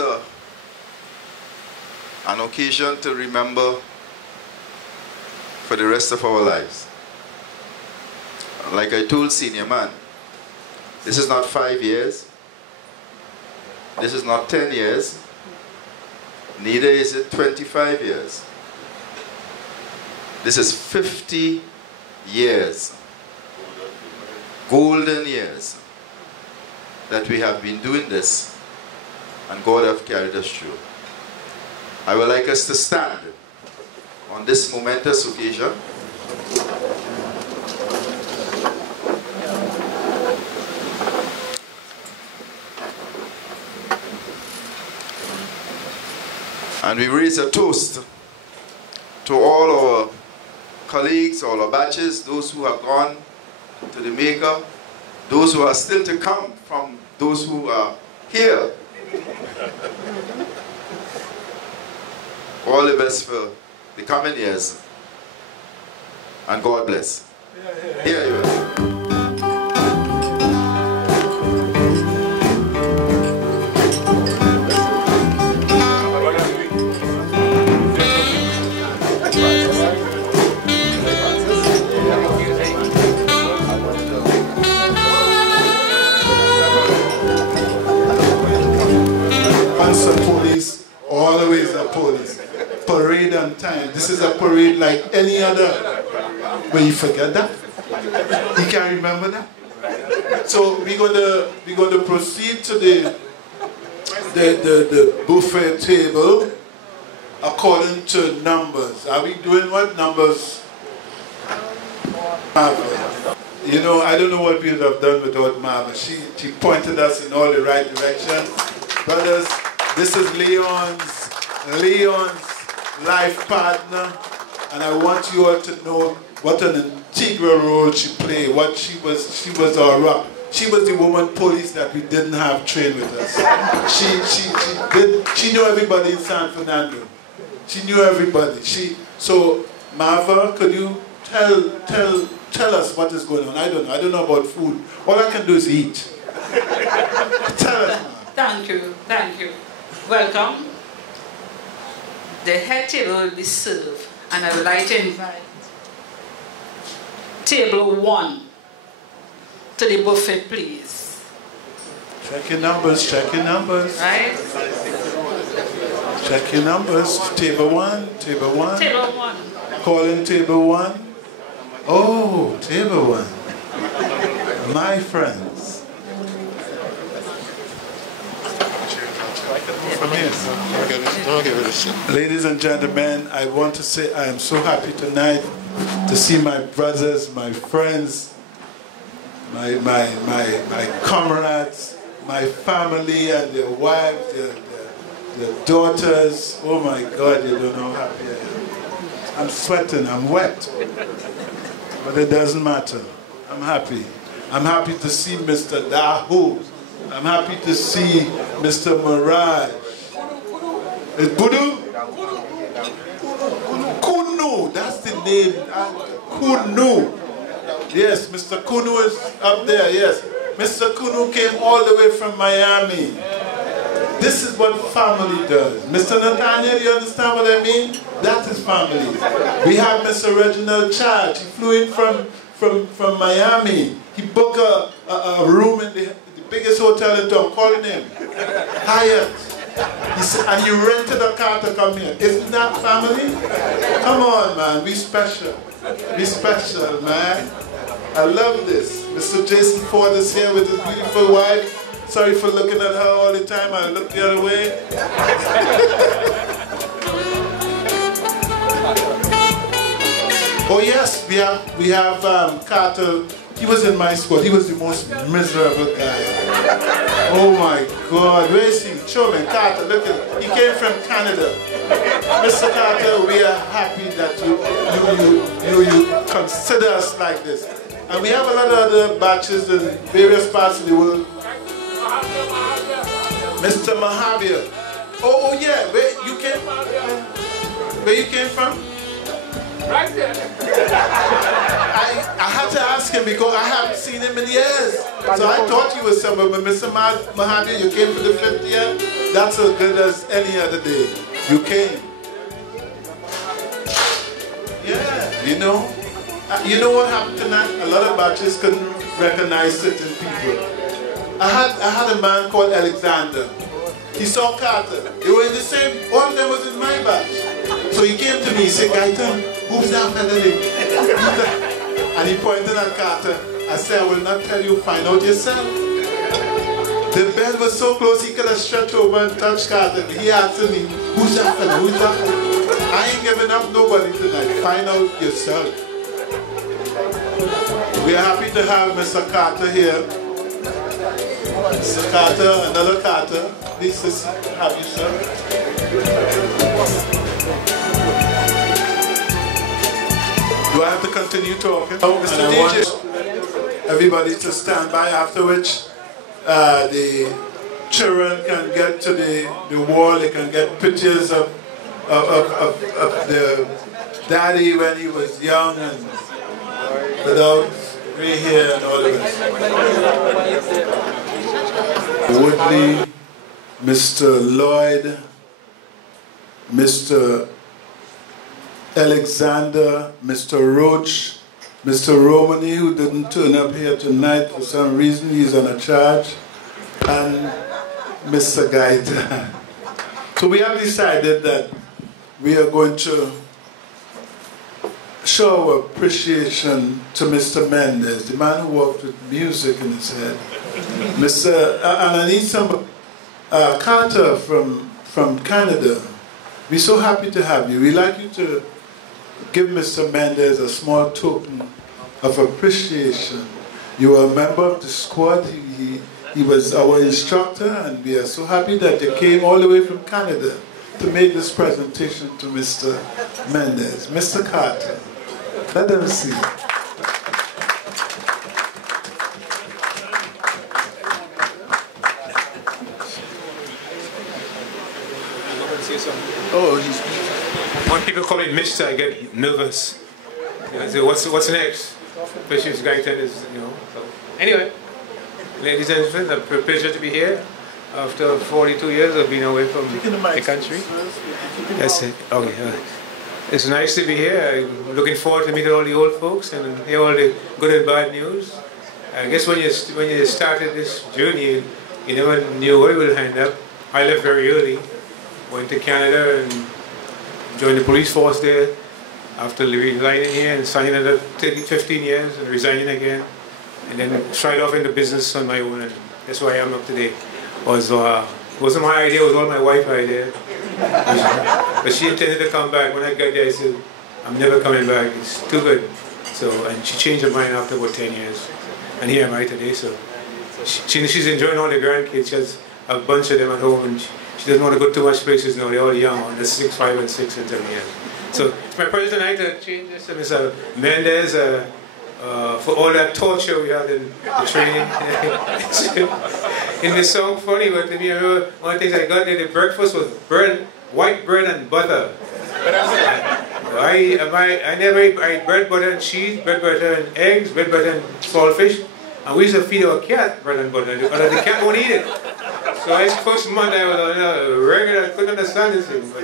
an occasion to remember for the rest of our lives. Like I told Senior Man, this is not 5 years, this is not 10 years, neither is it 25 years. This is 50 years, golden years, that we have been doing this, and God have carried us through. I would like us to stand on this momentous occasion. And we raise a toast to all our colleagues, all our batches, those who have gone to the Maker, those who are still to come from those who are here. All the best for the coming years. And God bless. Here you are. Police, always a police. Parade on time. This is a parade like any other. Will you forget that? You can't remember that? So we're gonna proceed to the buffet table according to numbers. Are we doing what numbers? Marva. You know, I don't know what we would have done without Marva. She pointed us in all the right directions. Brothers, this is Leon's life partner, and I want you all to know what an integral role she played. What she was our rock. She was the woman police that we didn't have trained with us. She knew everybody in San Fernando. She knew everybody. So Marva, could you tell us what is going on? I don't know about food. All I can do is eat. Tell us. Thank you. Welcome. The head table will be served, and I would like to invite table 1 to the buffet, please. Check your numbers. Right? Check your numbers. Table 1. Table 1. Calling table 1. Oh, table 1. My friends. Ladies and gentlemen, I want to say I am so happy tonight to see my brothers, my friends, my comrades, my family and their wives, their daughters. Oh my God, you don't know how happy I am. I'm sweating, I'm wet. But it doesn't matter. I'm happy. I'm happy to see Mr. Dahu. I'm happy to see Mr. Mirage. Is Budu? Kunu. That's the name. Kunu. Yes, Mr. Kunu is up there. Yes. Mr. Kunu came all the way from Miami. This is what family does. Mr. Nathaniel, you understand what I mean? That is family. We have Mr. Reginald Charge. He flew in from Miami. He booked a room in the biggest hotel in town. Calling him Hyatt. He said, and you rented a car to come here. Isn't that family? Come on, man. Be special. Be special, man. I love this. Mr. Jason Ford is here with his beautiful wife. Sorry for looking at her all the time. I look the other way. Oh yes, we have Carter. He was in my squad. He was the most miserable guy. Oh my God, where is he? Show me, Carter. Look at him. He came from Canada. Mr. Carter, we are happy that you consider us like this. And we have a lot of other batches in various parts of the world. Mr. Mahavir. Oh yeah, where you came from? Right there. I had to ask him because I haven't seen him in years. So I thought you were somewhere, but Mr. Mahathir, you came for the 50th? That's as good as any other day. You came. Yeah, you know what happened tonight? A lot of batches couldn't recognize certain people. I had a man called Alexander. He saw Carter. They were in the same, all of them was in my batch. So he came to me, he said, Gaitan, who's that fellow there? And he pointed at Carter. I said, I will not tell you, find out yourself. The bed was so close he could have stretched over and touched Carter. He asked me, who's that fellow? Who's that fellow? I ain't giving up nobody tonight. Find out yourself. We are happy to have Mr. Carter here. Mr. Carter, another Carter. Please have you, sir. Do I have to continue talking? Oh, Mr. DJ. Everybody to stand by, after which the children can get to the wall. They can get pictures of the daddy when he was young and without gray hair and all of it. Woodley, Mr. Lloyd, Mr. Alexander, Mr. Roach, Mr. Romani, who didn't turn up here tonight for some reason, he's on a charge, and Mr. Gaita. So we have decided that we are going to show our appreciation to Mr. Mendez, the man who walked with music in his head. And I need some Carter from Canada. We're so happy to have you. We'd like you to give Mr. Mendez a small token of appreciation. You are a member of the squad. He was our instructor, and we are so happy that you came all the way from Canada to make this presentation to Mr. Mendez. Mr. Carter, let them see. Oh, when people call me Mr., I get nervous. You know, I say, what's next? Precious Gaitan is, you know. So. Anyway, ladies and gentlemen, a pleasure to be here. After 42 years of being away from the country. That's it. Okay. It's nice to be here. I'm looking forward to meeting all the old folks and hear all the good and bad news. I guess when you started this journey, you never knew where it would end up. I left very early. Went to Canada and joined the police force there after resigning here and signing another 15 years and resigning again. And then tried off into business on my own, and that's why I am up today. Wasn't my idea, it was all my wife's idea. But she intended to come back. When I got there, I said, I'm never coming back, it's too good. So, and she changed her mind after about 10 years. And here am I today, so. She's enjoying all the grandkids. She has a bunch of them at home, and she doesn't want to go too much places now. They're all young, they're 6, 5, and 6 and 7 years. So it's my pleasure tonight to change this to Mr. Mendez for all that torture we had in the training. In the song, funny, but you know, one of the things I got there, the breakfast was white bread and butter. I never ate bread, butter and cheese, bread, butter and eggs, bread, butter and saltfish. And we used to feed our cat bread and butter, but the cat won't eat it. So I first month I was regular, I couldn't understand this thing. But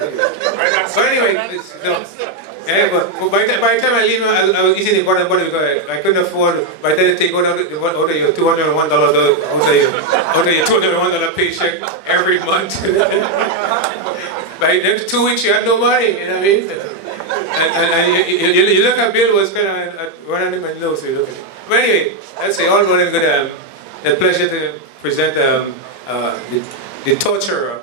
anyway, but by the time I leave, I was eating the bread and butter because I couldn't afford. By the time they take out of your $201 out of your $201 paycheck every month. By the next 2 weeks you had no money, you know what I mean? And you look at Bill was kind of running in my nose. So you look at it. But anyway, that's it. All well and good. A pleasure to present the torturer.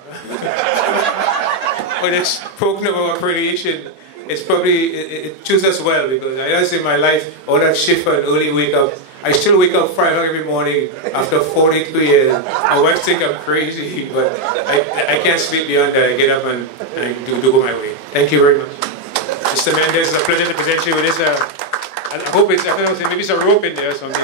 When it's spoken about creation, it's probably, it chooses us well, because I just in my life, all that shift and early wake up, I still wake up 5 o'clock every morning after 42 years. My wife thinks I'm crazy, but I can't sleep beyond that. I get up and I do go my way. Thank you very much. Mr. Mendez, it's a pleasure to present you with this. I hope it's, I don't know, maybe it's a rope in there or something.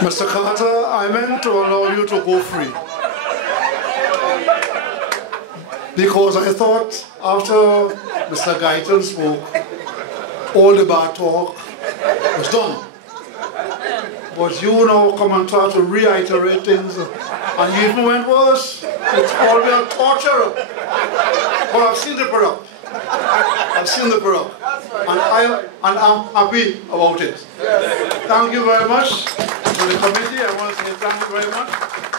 Mr. Carter, I meant to allow you to go free. Because I thought after Mr. Guyton spoke, all the bad talk was done. But you now come and try to reiterate things, and you even went worse. It's called me a torturer. But I've seen the product. I've seen the product. And I'm happy about it. Thank you very much to the committee. I want to say thank you very much.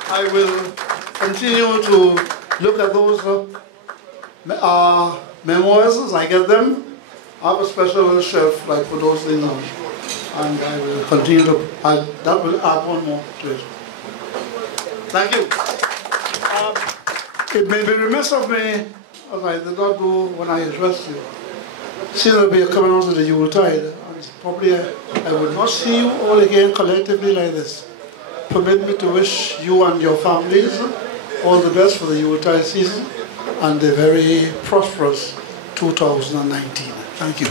I will continue to look at those memoirs as I get them. I have a special shelf like for those things, and I will continue to add, that will add one more to it. Thank you. It may be remiss of me, as I did not do when I addressed you. Since I'll be coming on to the Yuletide, and probably I will not see you all again collectively like this. Permit me to wish you and your families all the best for the Yuletide season and a very prosperous 2019. Thank you.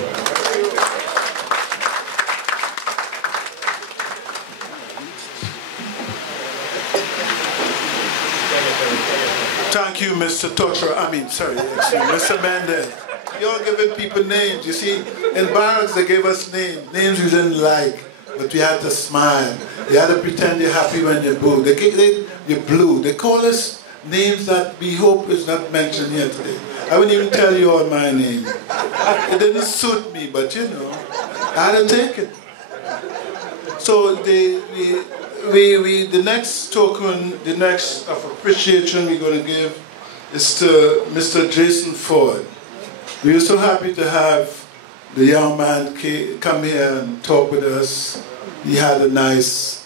Thank you, Mr. Torture. Mr. Mendez. You're giving people names. You see, in barracks they gave us names we didn't like, but we had to smile. You had to pretend you're happy when you're blue. You're blue. They call us names that we hope is not mentioned here today. I wouldn't even tell you all my name. It didn't suit me, but you know, I had to take it. So the next token, the next of appreciation we're going to give is to Mr. Jason Ford. We were so happy to have the young man come here and talk with us. He had a nice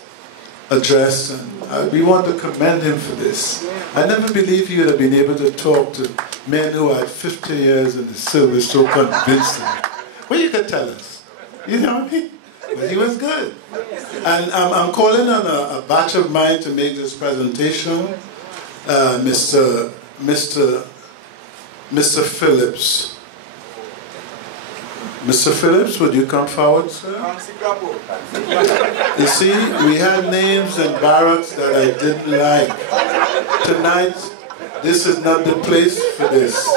address, and we want to commend him for this. I never believed he would have been able to talk to men who had 50 years in the service so convincing. Well, you could tell us. You know what I mean? But he was good. And I'm calling on a batch of mine to make this presentation. Mr. Phillips. Mr. Phillips, would you come forward, sir? You see, we had names in barracks that I didn't like. Tonight, this is not the place for this.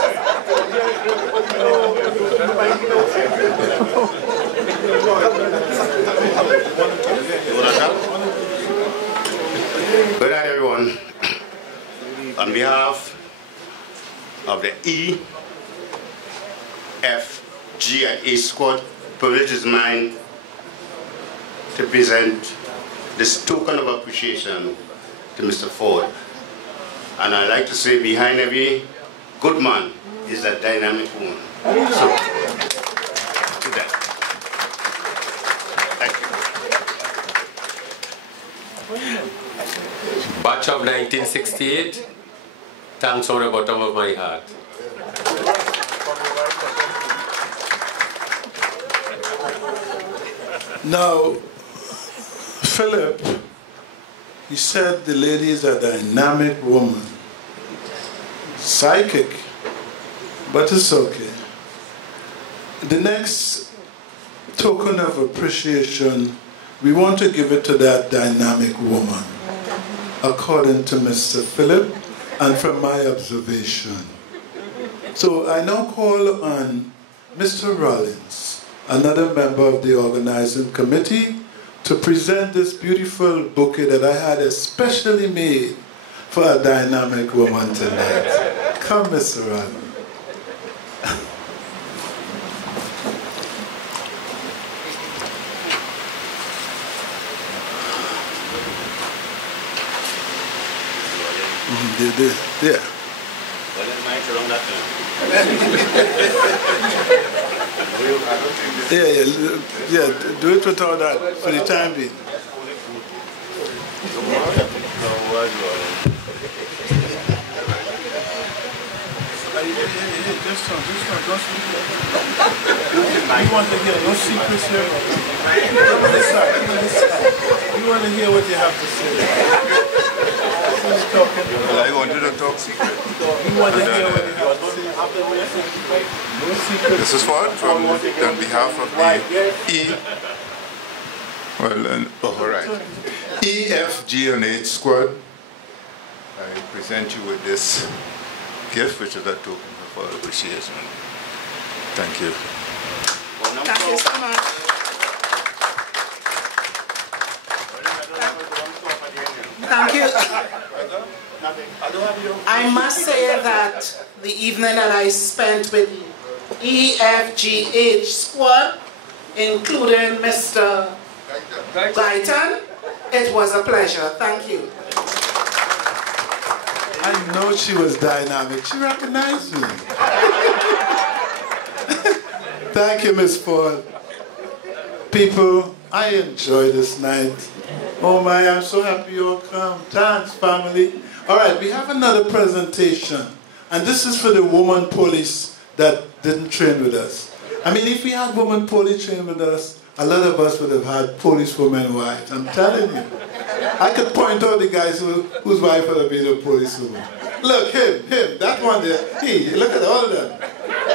Good night, everyone. On behalf of the EFGH and A squad, privilege is mine to present this token of appreciation to Mr. Ford. And I'd like to say behind every good man is a dynamic woman. So, to that. Thank you. Batch of 1968, thanks from the bottom of my heart. Now, Philip, he said the lady is a dynamic woman. Psychic, but it's okay. The next token of appreciation, we want to give it to that dynamic woman, according to Mr. Philip and from my observation. So I now call on Mr. Rollins, another member of the organizing committee, to present this beautiful bouquet that I had especially made for a dynamic woman tonight. Come, Mr. Rollins. Yeah. Yeah, do it without that for the time being. You want to hear no secrets here? You want to hear what you have to say. I wanted to talk secret. You want to hear what you have to say. No secrets. This is Ford on behalf of the E. Well, all right. EFGH squad, I present you with this gift, which is a token of our appreciation. Thank you. Thank you so much. Thank you. I must say that the evening that I spent with EFGH squad, including Mr. Guyton, it was a pleasure. Thank you. I know she was dynamic. She recognized me. Thank you, Miss Ford. People, I enjoy this night. Oh my, I'm so happy you all come. Thanks, family. All right, we have another presentation. And this is for the woman police that didn't train with us. I mean, if we had woman police train with us, a lot of us would have had police women wives. I'm telling you. I could point out the guys whose wife would have been a police woman. Look, him, that one there. He, look at all of them.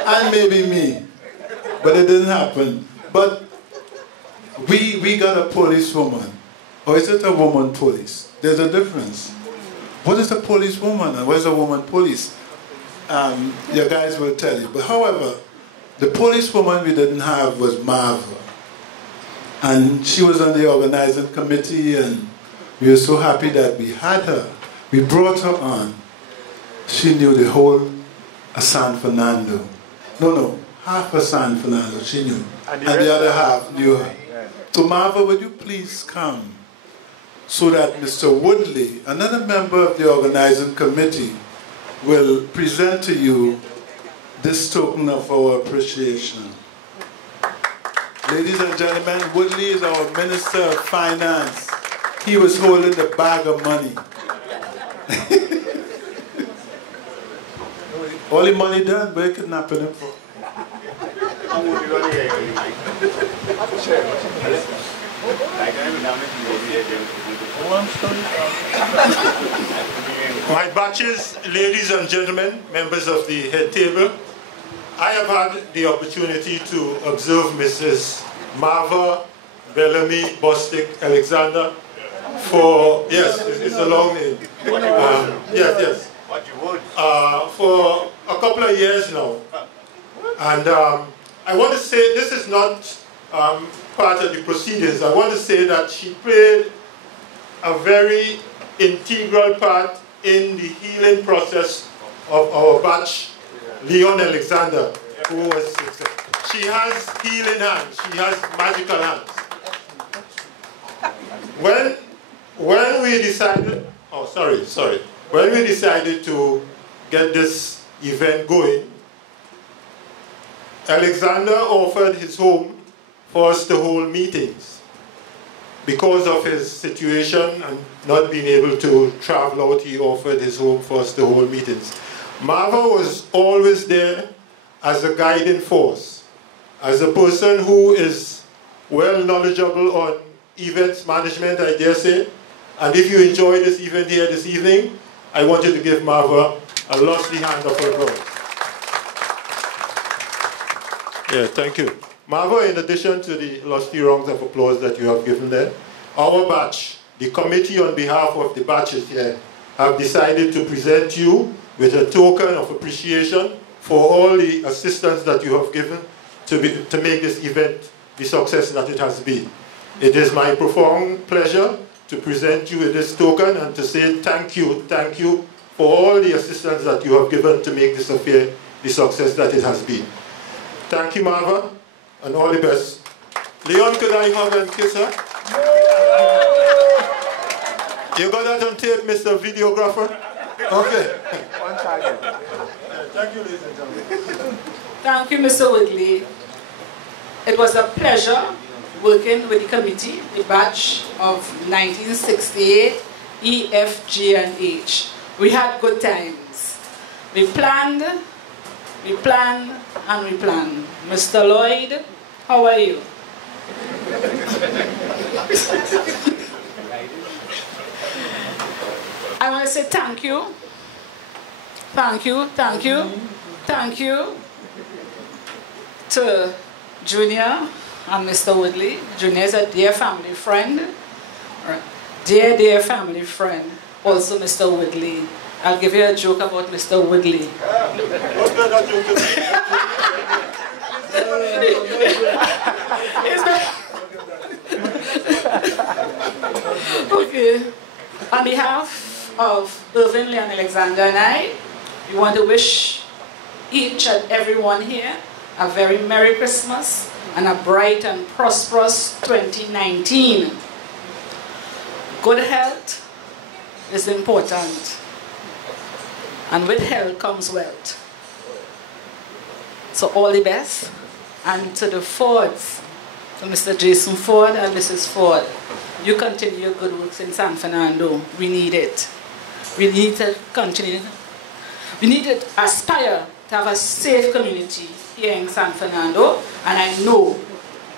And maybe me. But it didn't happen. But we got a police woman. Or is it a woman police? There's a difference. What is a police woman and what is a woman police? Your guys will tell you. But however, the police woman we didn't have was Marva. And she was on the organizing committee, and we were so happy that we had her. We brought her on. She knew the whole of San Fernando. No, half of San Fernando she knew. And the other half knew her. So Marva, would you please come so that Mr. Woodley, another member of the organizing committee, will present to you this token of our appreciation. Ladies and gentlemen, Woodley is our Minister of Finance. He was holding the bag of money. All the money done, we're kidnapping him for. My batches, ladies and gentlemen, members of the head table, I have had the opportunity to observe Mrs. Marva Bellamy Bostic Alexander for, yes, it's a long name. Yes. For a couple of years now. And I want to say, this is not part of the proceedings. I want to say that she played a very integral part in the healing process of our batch, Leon Alexander, who was, she has healing hands, she has magical hands. When we decided, when we decided to get this event going, Alexander offered his home for us to hold meetings. Because of his situation and not being able to travel out, he offered his home for us to hold meetings. Marva was always there as a guiding force, as a person who is well knowledgeable on events management, I dare say. And if you enjoy this event here this evening, I want you to give Marva a lusty hand of applause. Yeah, thank you. Marva, in addition to the lusty rounds of applause that you have given there, our batch, the committee on behalf of the batches here, have decided to present you with a token of appreciation for all the assistance that you have given to make this event the success that it has been. It is my profound pleasure to present you with this token and to say thank you for all the assistance that you have given to make this affair the success that it has been. Thank you, Marva, and all the best. Leon, could I have a kiss her? You got that on tape, Mr. Videographer? Okay. Thank you, ladies and gentlemen. Thank you, Mr. Woodley. It was a pleasure working with the committee, the batch of 1968 EFGH. We had good times. We planned, and we planned. Mr. Lloyd, how are you? I want to say thank you to Junior, and Mr. Woodley. Junior is a dear family friend. Dear, dear family friend. Also Mr. Woodley. I'll give you a joke about Mr. Woodley. Okay. On behalf of Irvin, Leon, Alexander, and I, we want to wish each and everyone here a very Merry Christmas and a bright and prosperous 2019. Good health is important, and with health comes wealth. So all the best, and to the Fords, to Mr. Jason Ford and Mrs. Ford, you continue your good works in San Fernando. We need it. We need to continue. We need to aspire to have a safe community here in San Fernando, and I know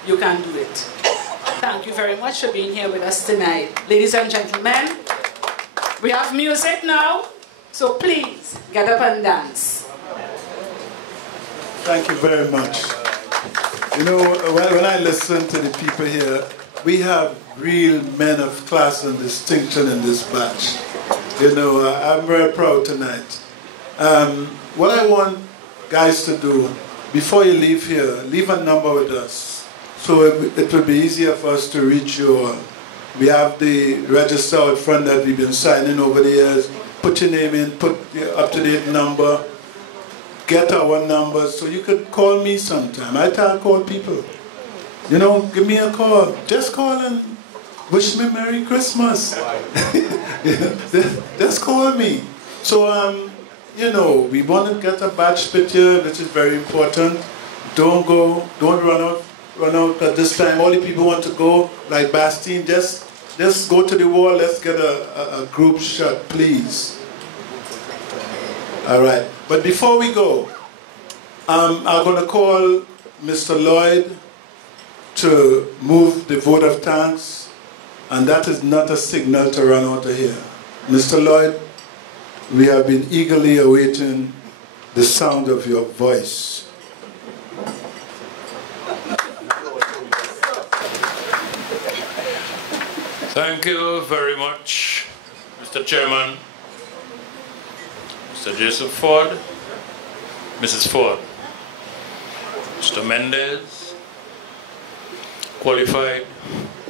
you can do it. Thank you very much for being here with us tonight. Ladies and gentlemen, we have music now, so please get up and dance. Thank you very much. You know, when I listen to the people here, we have real men of class and distinction in this batch. You know, I'm very proud tonight. What I want guys to do, before you leave here, leave a number with us. So it will be easier for us to reach you all. We have the register out front that we've been signing over the years. Put your name in, put your up-to-date number, get our numbers, so you could call me sometime. I can't call people. You know, give me a call. Just call and wish me Merry Christmas. Just call me. So, you know, we want to get a batch picture, which is very important. Don't run out at this time. All the people want to go, like Bastien, just go to the wall. Let's get a group shot, please. All right. But before we go, I'm going to call Mr. Lloyd to move the vote of thanks, and that is not a signal to run out of here. Mr. Lloyd, we have been eagerly awaiting the sound of your voice. Thank you very much, Mr. Chairman, Mr. Joseph Ford, Mrs. Ford, Mr. Mendez, qualified,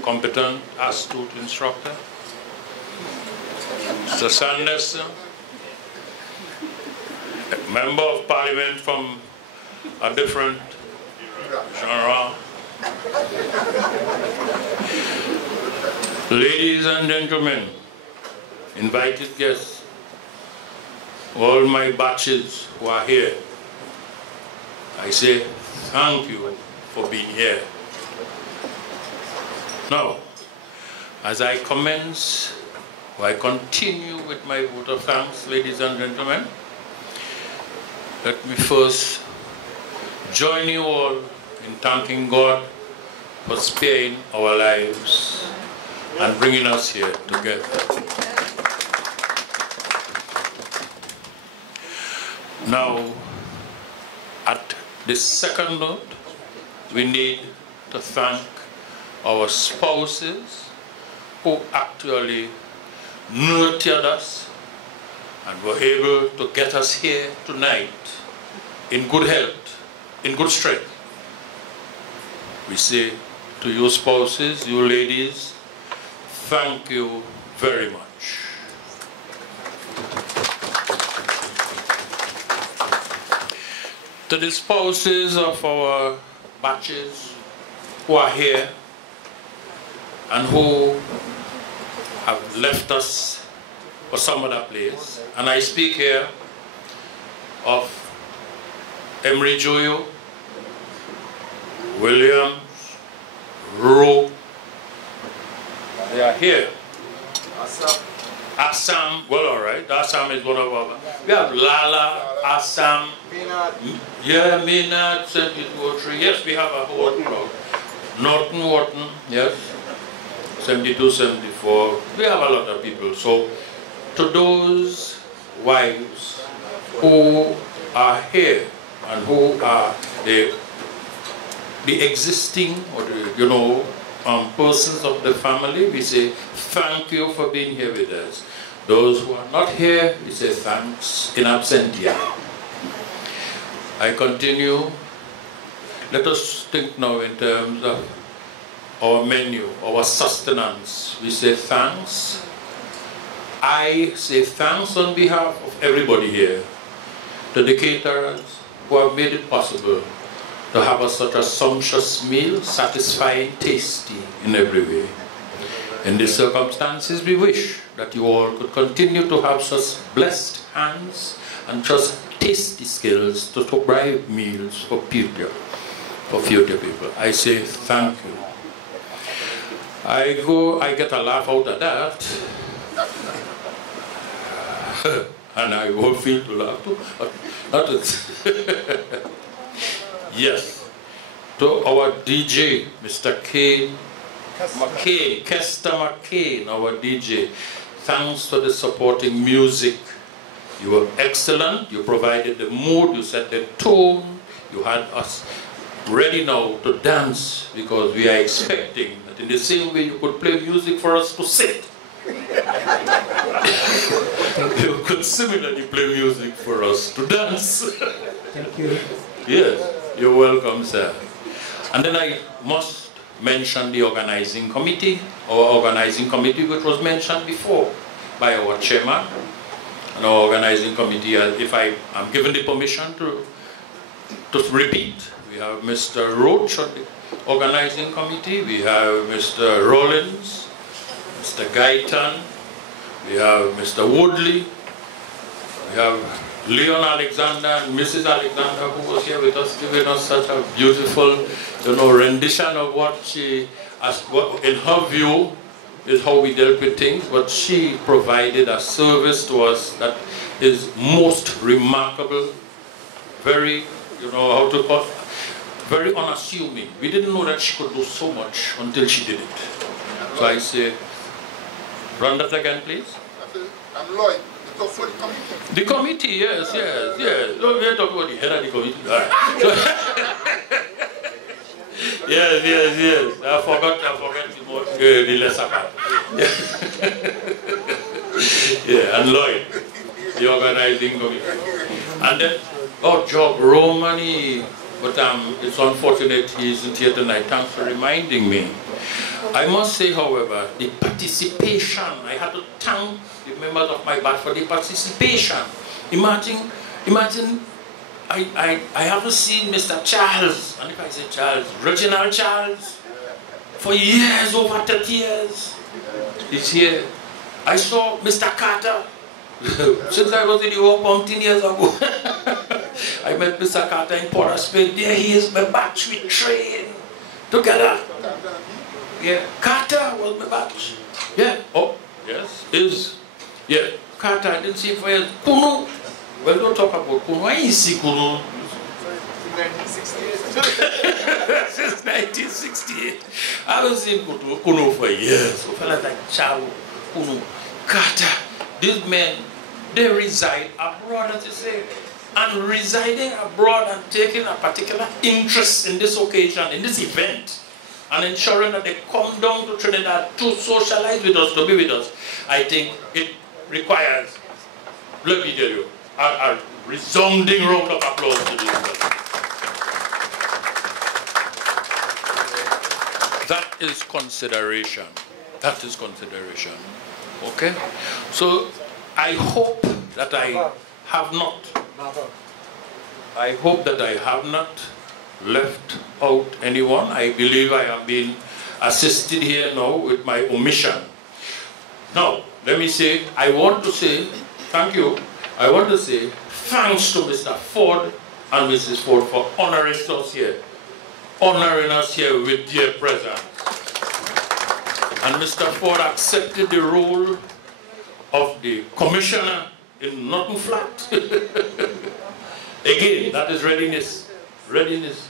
competent, astute instructor, Mr. Sanders, a member of parliament from a different genre. Ladies and gentlemen, invited guests, all my batches who are here, I say thank you for being here. Now, as I commence, or I continue with my vote of thanks, ladies and gentlemen, let me first join you all in thanking God for sparing our lives and bringing us here together. Now, at the second note, we need to thank our spouses who actually nurtured us and were able to get us here tonight in good health, in good strength. We say to you spouses, you ladies, thank you very much. To the spouses of our batches who are here and who have left us for some other place, and I speak here of Emery Joyo, Williams, Rowe, they are here. Assam, well, all right, Assam is one of our, we have Lala, Assam, yeah, Maynard, St. Wotry, yes, we have a whole crowd. Norton, Wharton, yes, 72, 74, we have a lot of people. So, to those wives who are here and who are the the existing or the, persons of the family, we say thank you for being here with us. Those who are not here, we say thanks in absentia. I continue. Let us think now in terms of our menu, our sustenance. We say thanks. I say thanks on behalf of everybody here, to the caterers who have made it possible to have such a sumptuous meal, satisfying, tasty in every way. In these circumstances, we wish that you all could continue to have such blessed hands and just tasty skills to provide meals for future people. I say thank you. I get a laugh out of that. And I won't feel to laugh too. Yes. To our DJ, Mr. Kester McCain, our DJ. Thanks for the supporting music. You were excellent. You provided the mood. You set the tone. You had us ready now to dance, because we are expecting that in the same way you could play music for us to sit, you could similarly play music for us to dance. Thank you. Yes, you're welcome, sir. And then I must mention the organizing committee, which was mentioned before by our chairman. And our organizing committee, if I am given the permission to repeat, we have Mr. Roach on the organizing committee, we have Mr. Rollins, Mr. Guyton, we have Mr. Woodley, we have Leon Alexander and Mrs. Alexander, who was here with us, giving us such a beautiful, rendition of what she, in her view, is how we dealt with things, but she provided a service to us that is most remarkable, very, very unassuming. We didn't know that she could do so much until she did it. So I say, run that again, please. I'm Lloyd. The committee. The committee, yes. No, we are talking about the head of the committee. All right. Yes. I forgot the lesser part. Yeah, and Lloyd, the organizing committee. And then, Job Romani, but it's unfortunate he isn't here tonight. Thanks for reminding me. I must say, however, the participation, I had to thank the members of my batch for the participation. Imagine, I haven't seen Mr. Charles, and if I say Charles, Reginald Charles, for years, over 30 years. He's here. I saw Mr. Carter, since I was in the war 14 years ago. I met Mr. Carter in Port of Spain. There he is, my batch, we train together. Yeah, Carter was my batch. Yeah, yes, yeah, Carter, I didn't see him for years. Kunu, well, don't talk about Kunu. I didn't see Kunu. Since 1968. I was seeing Kunu for years. So fellas like Chao, Kunu, Carter, these men, they reside abroad, as you say. And residing abroad and taking a particular interest in this occasion, in this event, and ensuring that they come down to Trinidad to socialize with us, to be with us, I think it requires, let me tell you, a resounding round of applause to this person. That is consideration. That is consideration. Okay? So I hope that I have not left out anyone. I believe I am being assisted here now with my omission. Now, let me say, I want to say, thank you. I want to say thanks to Mr. Ford and Mrs. Ford for honoring us here with their presence. And Mr. Ford accepted the role of the commissioner in Norton Flat. Again, that is readiness. Readiness.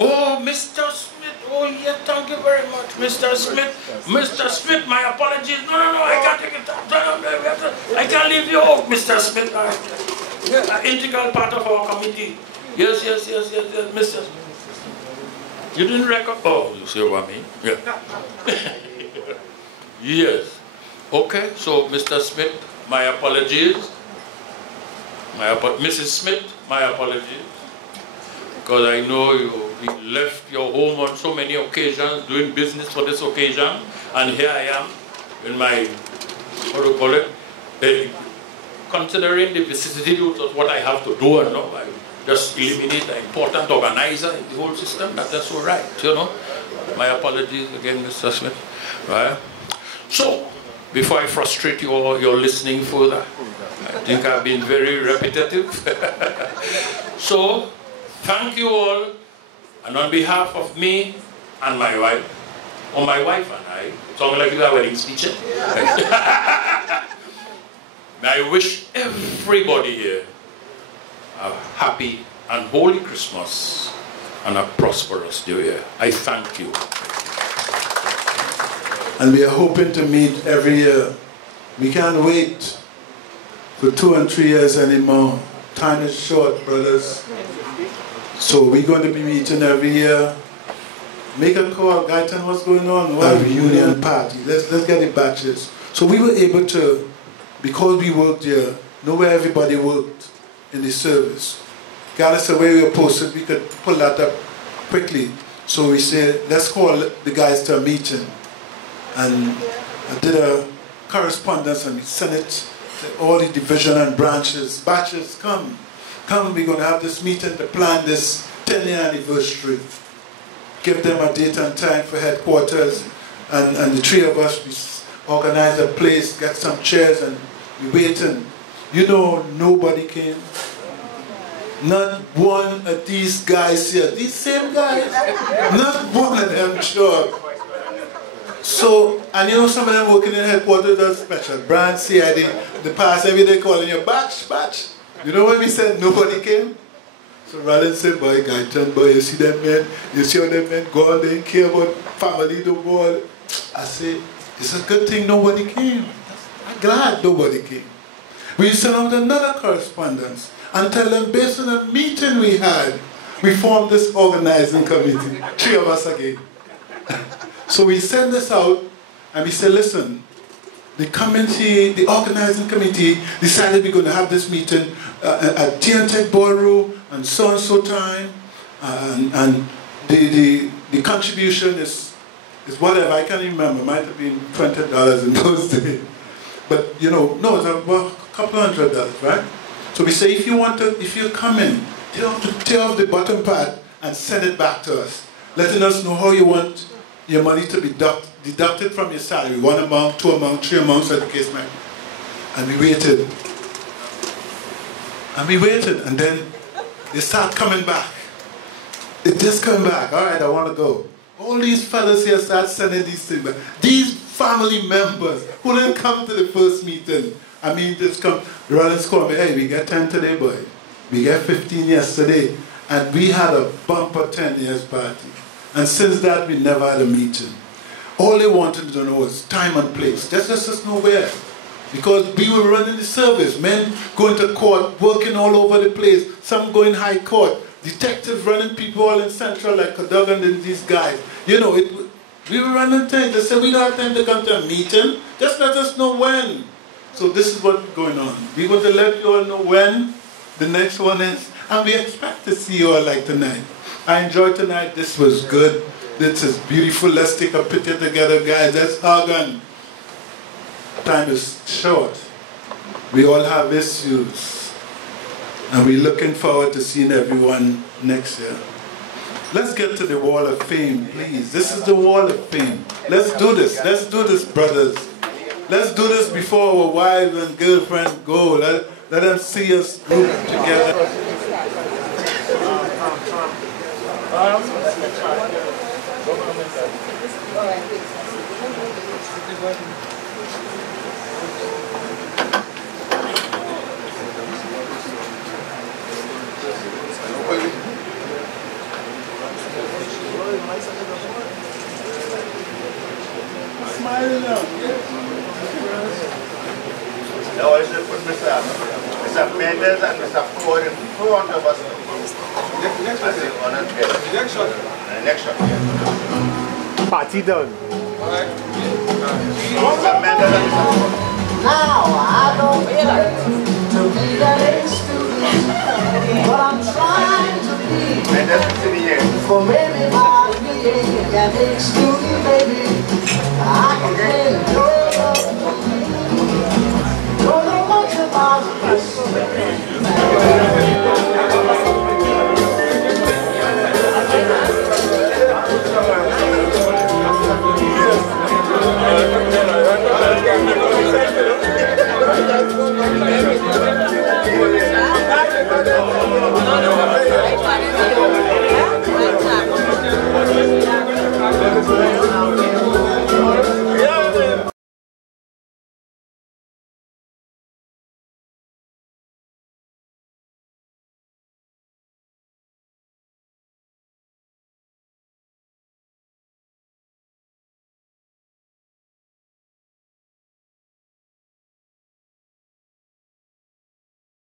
Oh, Mr. Smith. Oh, yeah, thank you very much, Mr. Smith. Mr. Smith, my apologies. No, I can't take it. I can't leave you out, Mr. Smith. An integral part of our committee. Yes, Mr. You didn't record? Oh, you see what I mean? Yeah. Yes. Okay, so Mr. Smith, my apologies. Mrs. Smith, my apologies. Because I know you left your home on so many occasions, doing business for this occasion, and here I am in my, what do you call it? Considering the vicissitudes of what I have to do, and I just eliminate the important organizer in the whole system. That's all right, you know. My apologies again, Mr. Smith. Right? So, before I frustrate you or you're listening further, I think I've been very repetitive. So, thank you all, and on behalf of me and my wife, or my wife and I, sound like you are wedding speech. I wish everybody here a happy and holy Christmas and a prosperous New Year. I thank you. And we are hoping to meet every year. We can't wait for 2 and 3 years anymore. Time is short, brothers. So we're going to be meeting every year. Make a call, Guyton, what's going on? A reunion party. Let's get the batches. So we were able to, because we worked here, know where everybody worked in the service. Regardless of where we were posted, we could pull that up quickly. So we said, let's call the guys to a meeting. And I did a correspondence and we sent it to all the division and branches. Batches, come, we're going to have this meeting to plan this 10-year anniversary. Give them a date and time for headquarters. And the 3 of us, we organize a place, get some chairs, and we waiting. You know, nobody came. Not one of these guys here. These same guys. Not one of them showed. So, and you know, some of them working in headquarters are special. Brand CID, the past every day calling you, batch. You know when we said nobody came? So Rollins said, boy, Guyton, boy, you see them men, you see how them men go on, they didn't care about family, the world. I said, it's a good thing nobody came. I'm glad nobody came. We sent out another correspondence and tell them based on a meeting we had, we formed this organizing committee, 3 of us again. So we send this out and we say, listen, the committee, the organizing committee decided we're going to have this meeting at TNTech Ballroom and so time, and the contribution is whatever, I can't even remember, it might have been $20 in those days. But you know, no, it's about a couple $100, right? So we say if you're coming, tear off the bottom part and send it back to us, letting us know how you want your money to be deducted from your salary, 1 amount, 2 amount, 3 amounts, as the case might be. And we waited. And then they start coming back. They just come back. All right, I want to go. All these fellas here start sending these things back. These family members who didn't come to the first meeting, I mean, just come. Rollins called me, hey, we get 10 today, boy. We get 15 yesterday. And we had a bumper 10 years party. And since that, we never had a meeting. All they wanted to know was time and place. Just know where. Because we were running the service. Men going to court, working all over the place. Some going high court. Detectives running people all in Central like Cadogan and these guys. You know, we were running things. They said, we don't have time to come to a meeting. Just let us know when. So this is what's going on. We're going to let you all know when the next one is. And we expect to see you all like tonight. I enjoyed tonight. This was good. This is beautiful. Let's take a picture together, guys. Let's hug on. Time is short. We all have issues. And we're looking forward to seeing everyone next year. Let's get to the Wall of Fame, please. This is the Wall of Fame. Let's do this. Let's do this, brothers. Let's do this before our wives and girlfriends go. Let them see us group together. Smiling now. Now I should put Mr. Mendes and Mr. Ford in front of us. Next shot. Party done. Now I don't like to be that excuse, but I'm trying to be for maybe I'll be an excuse.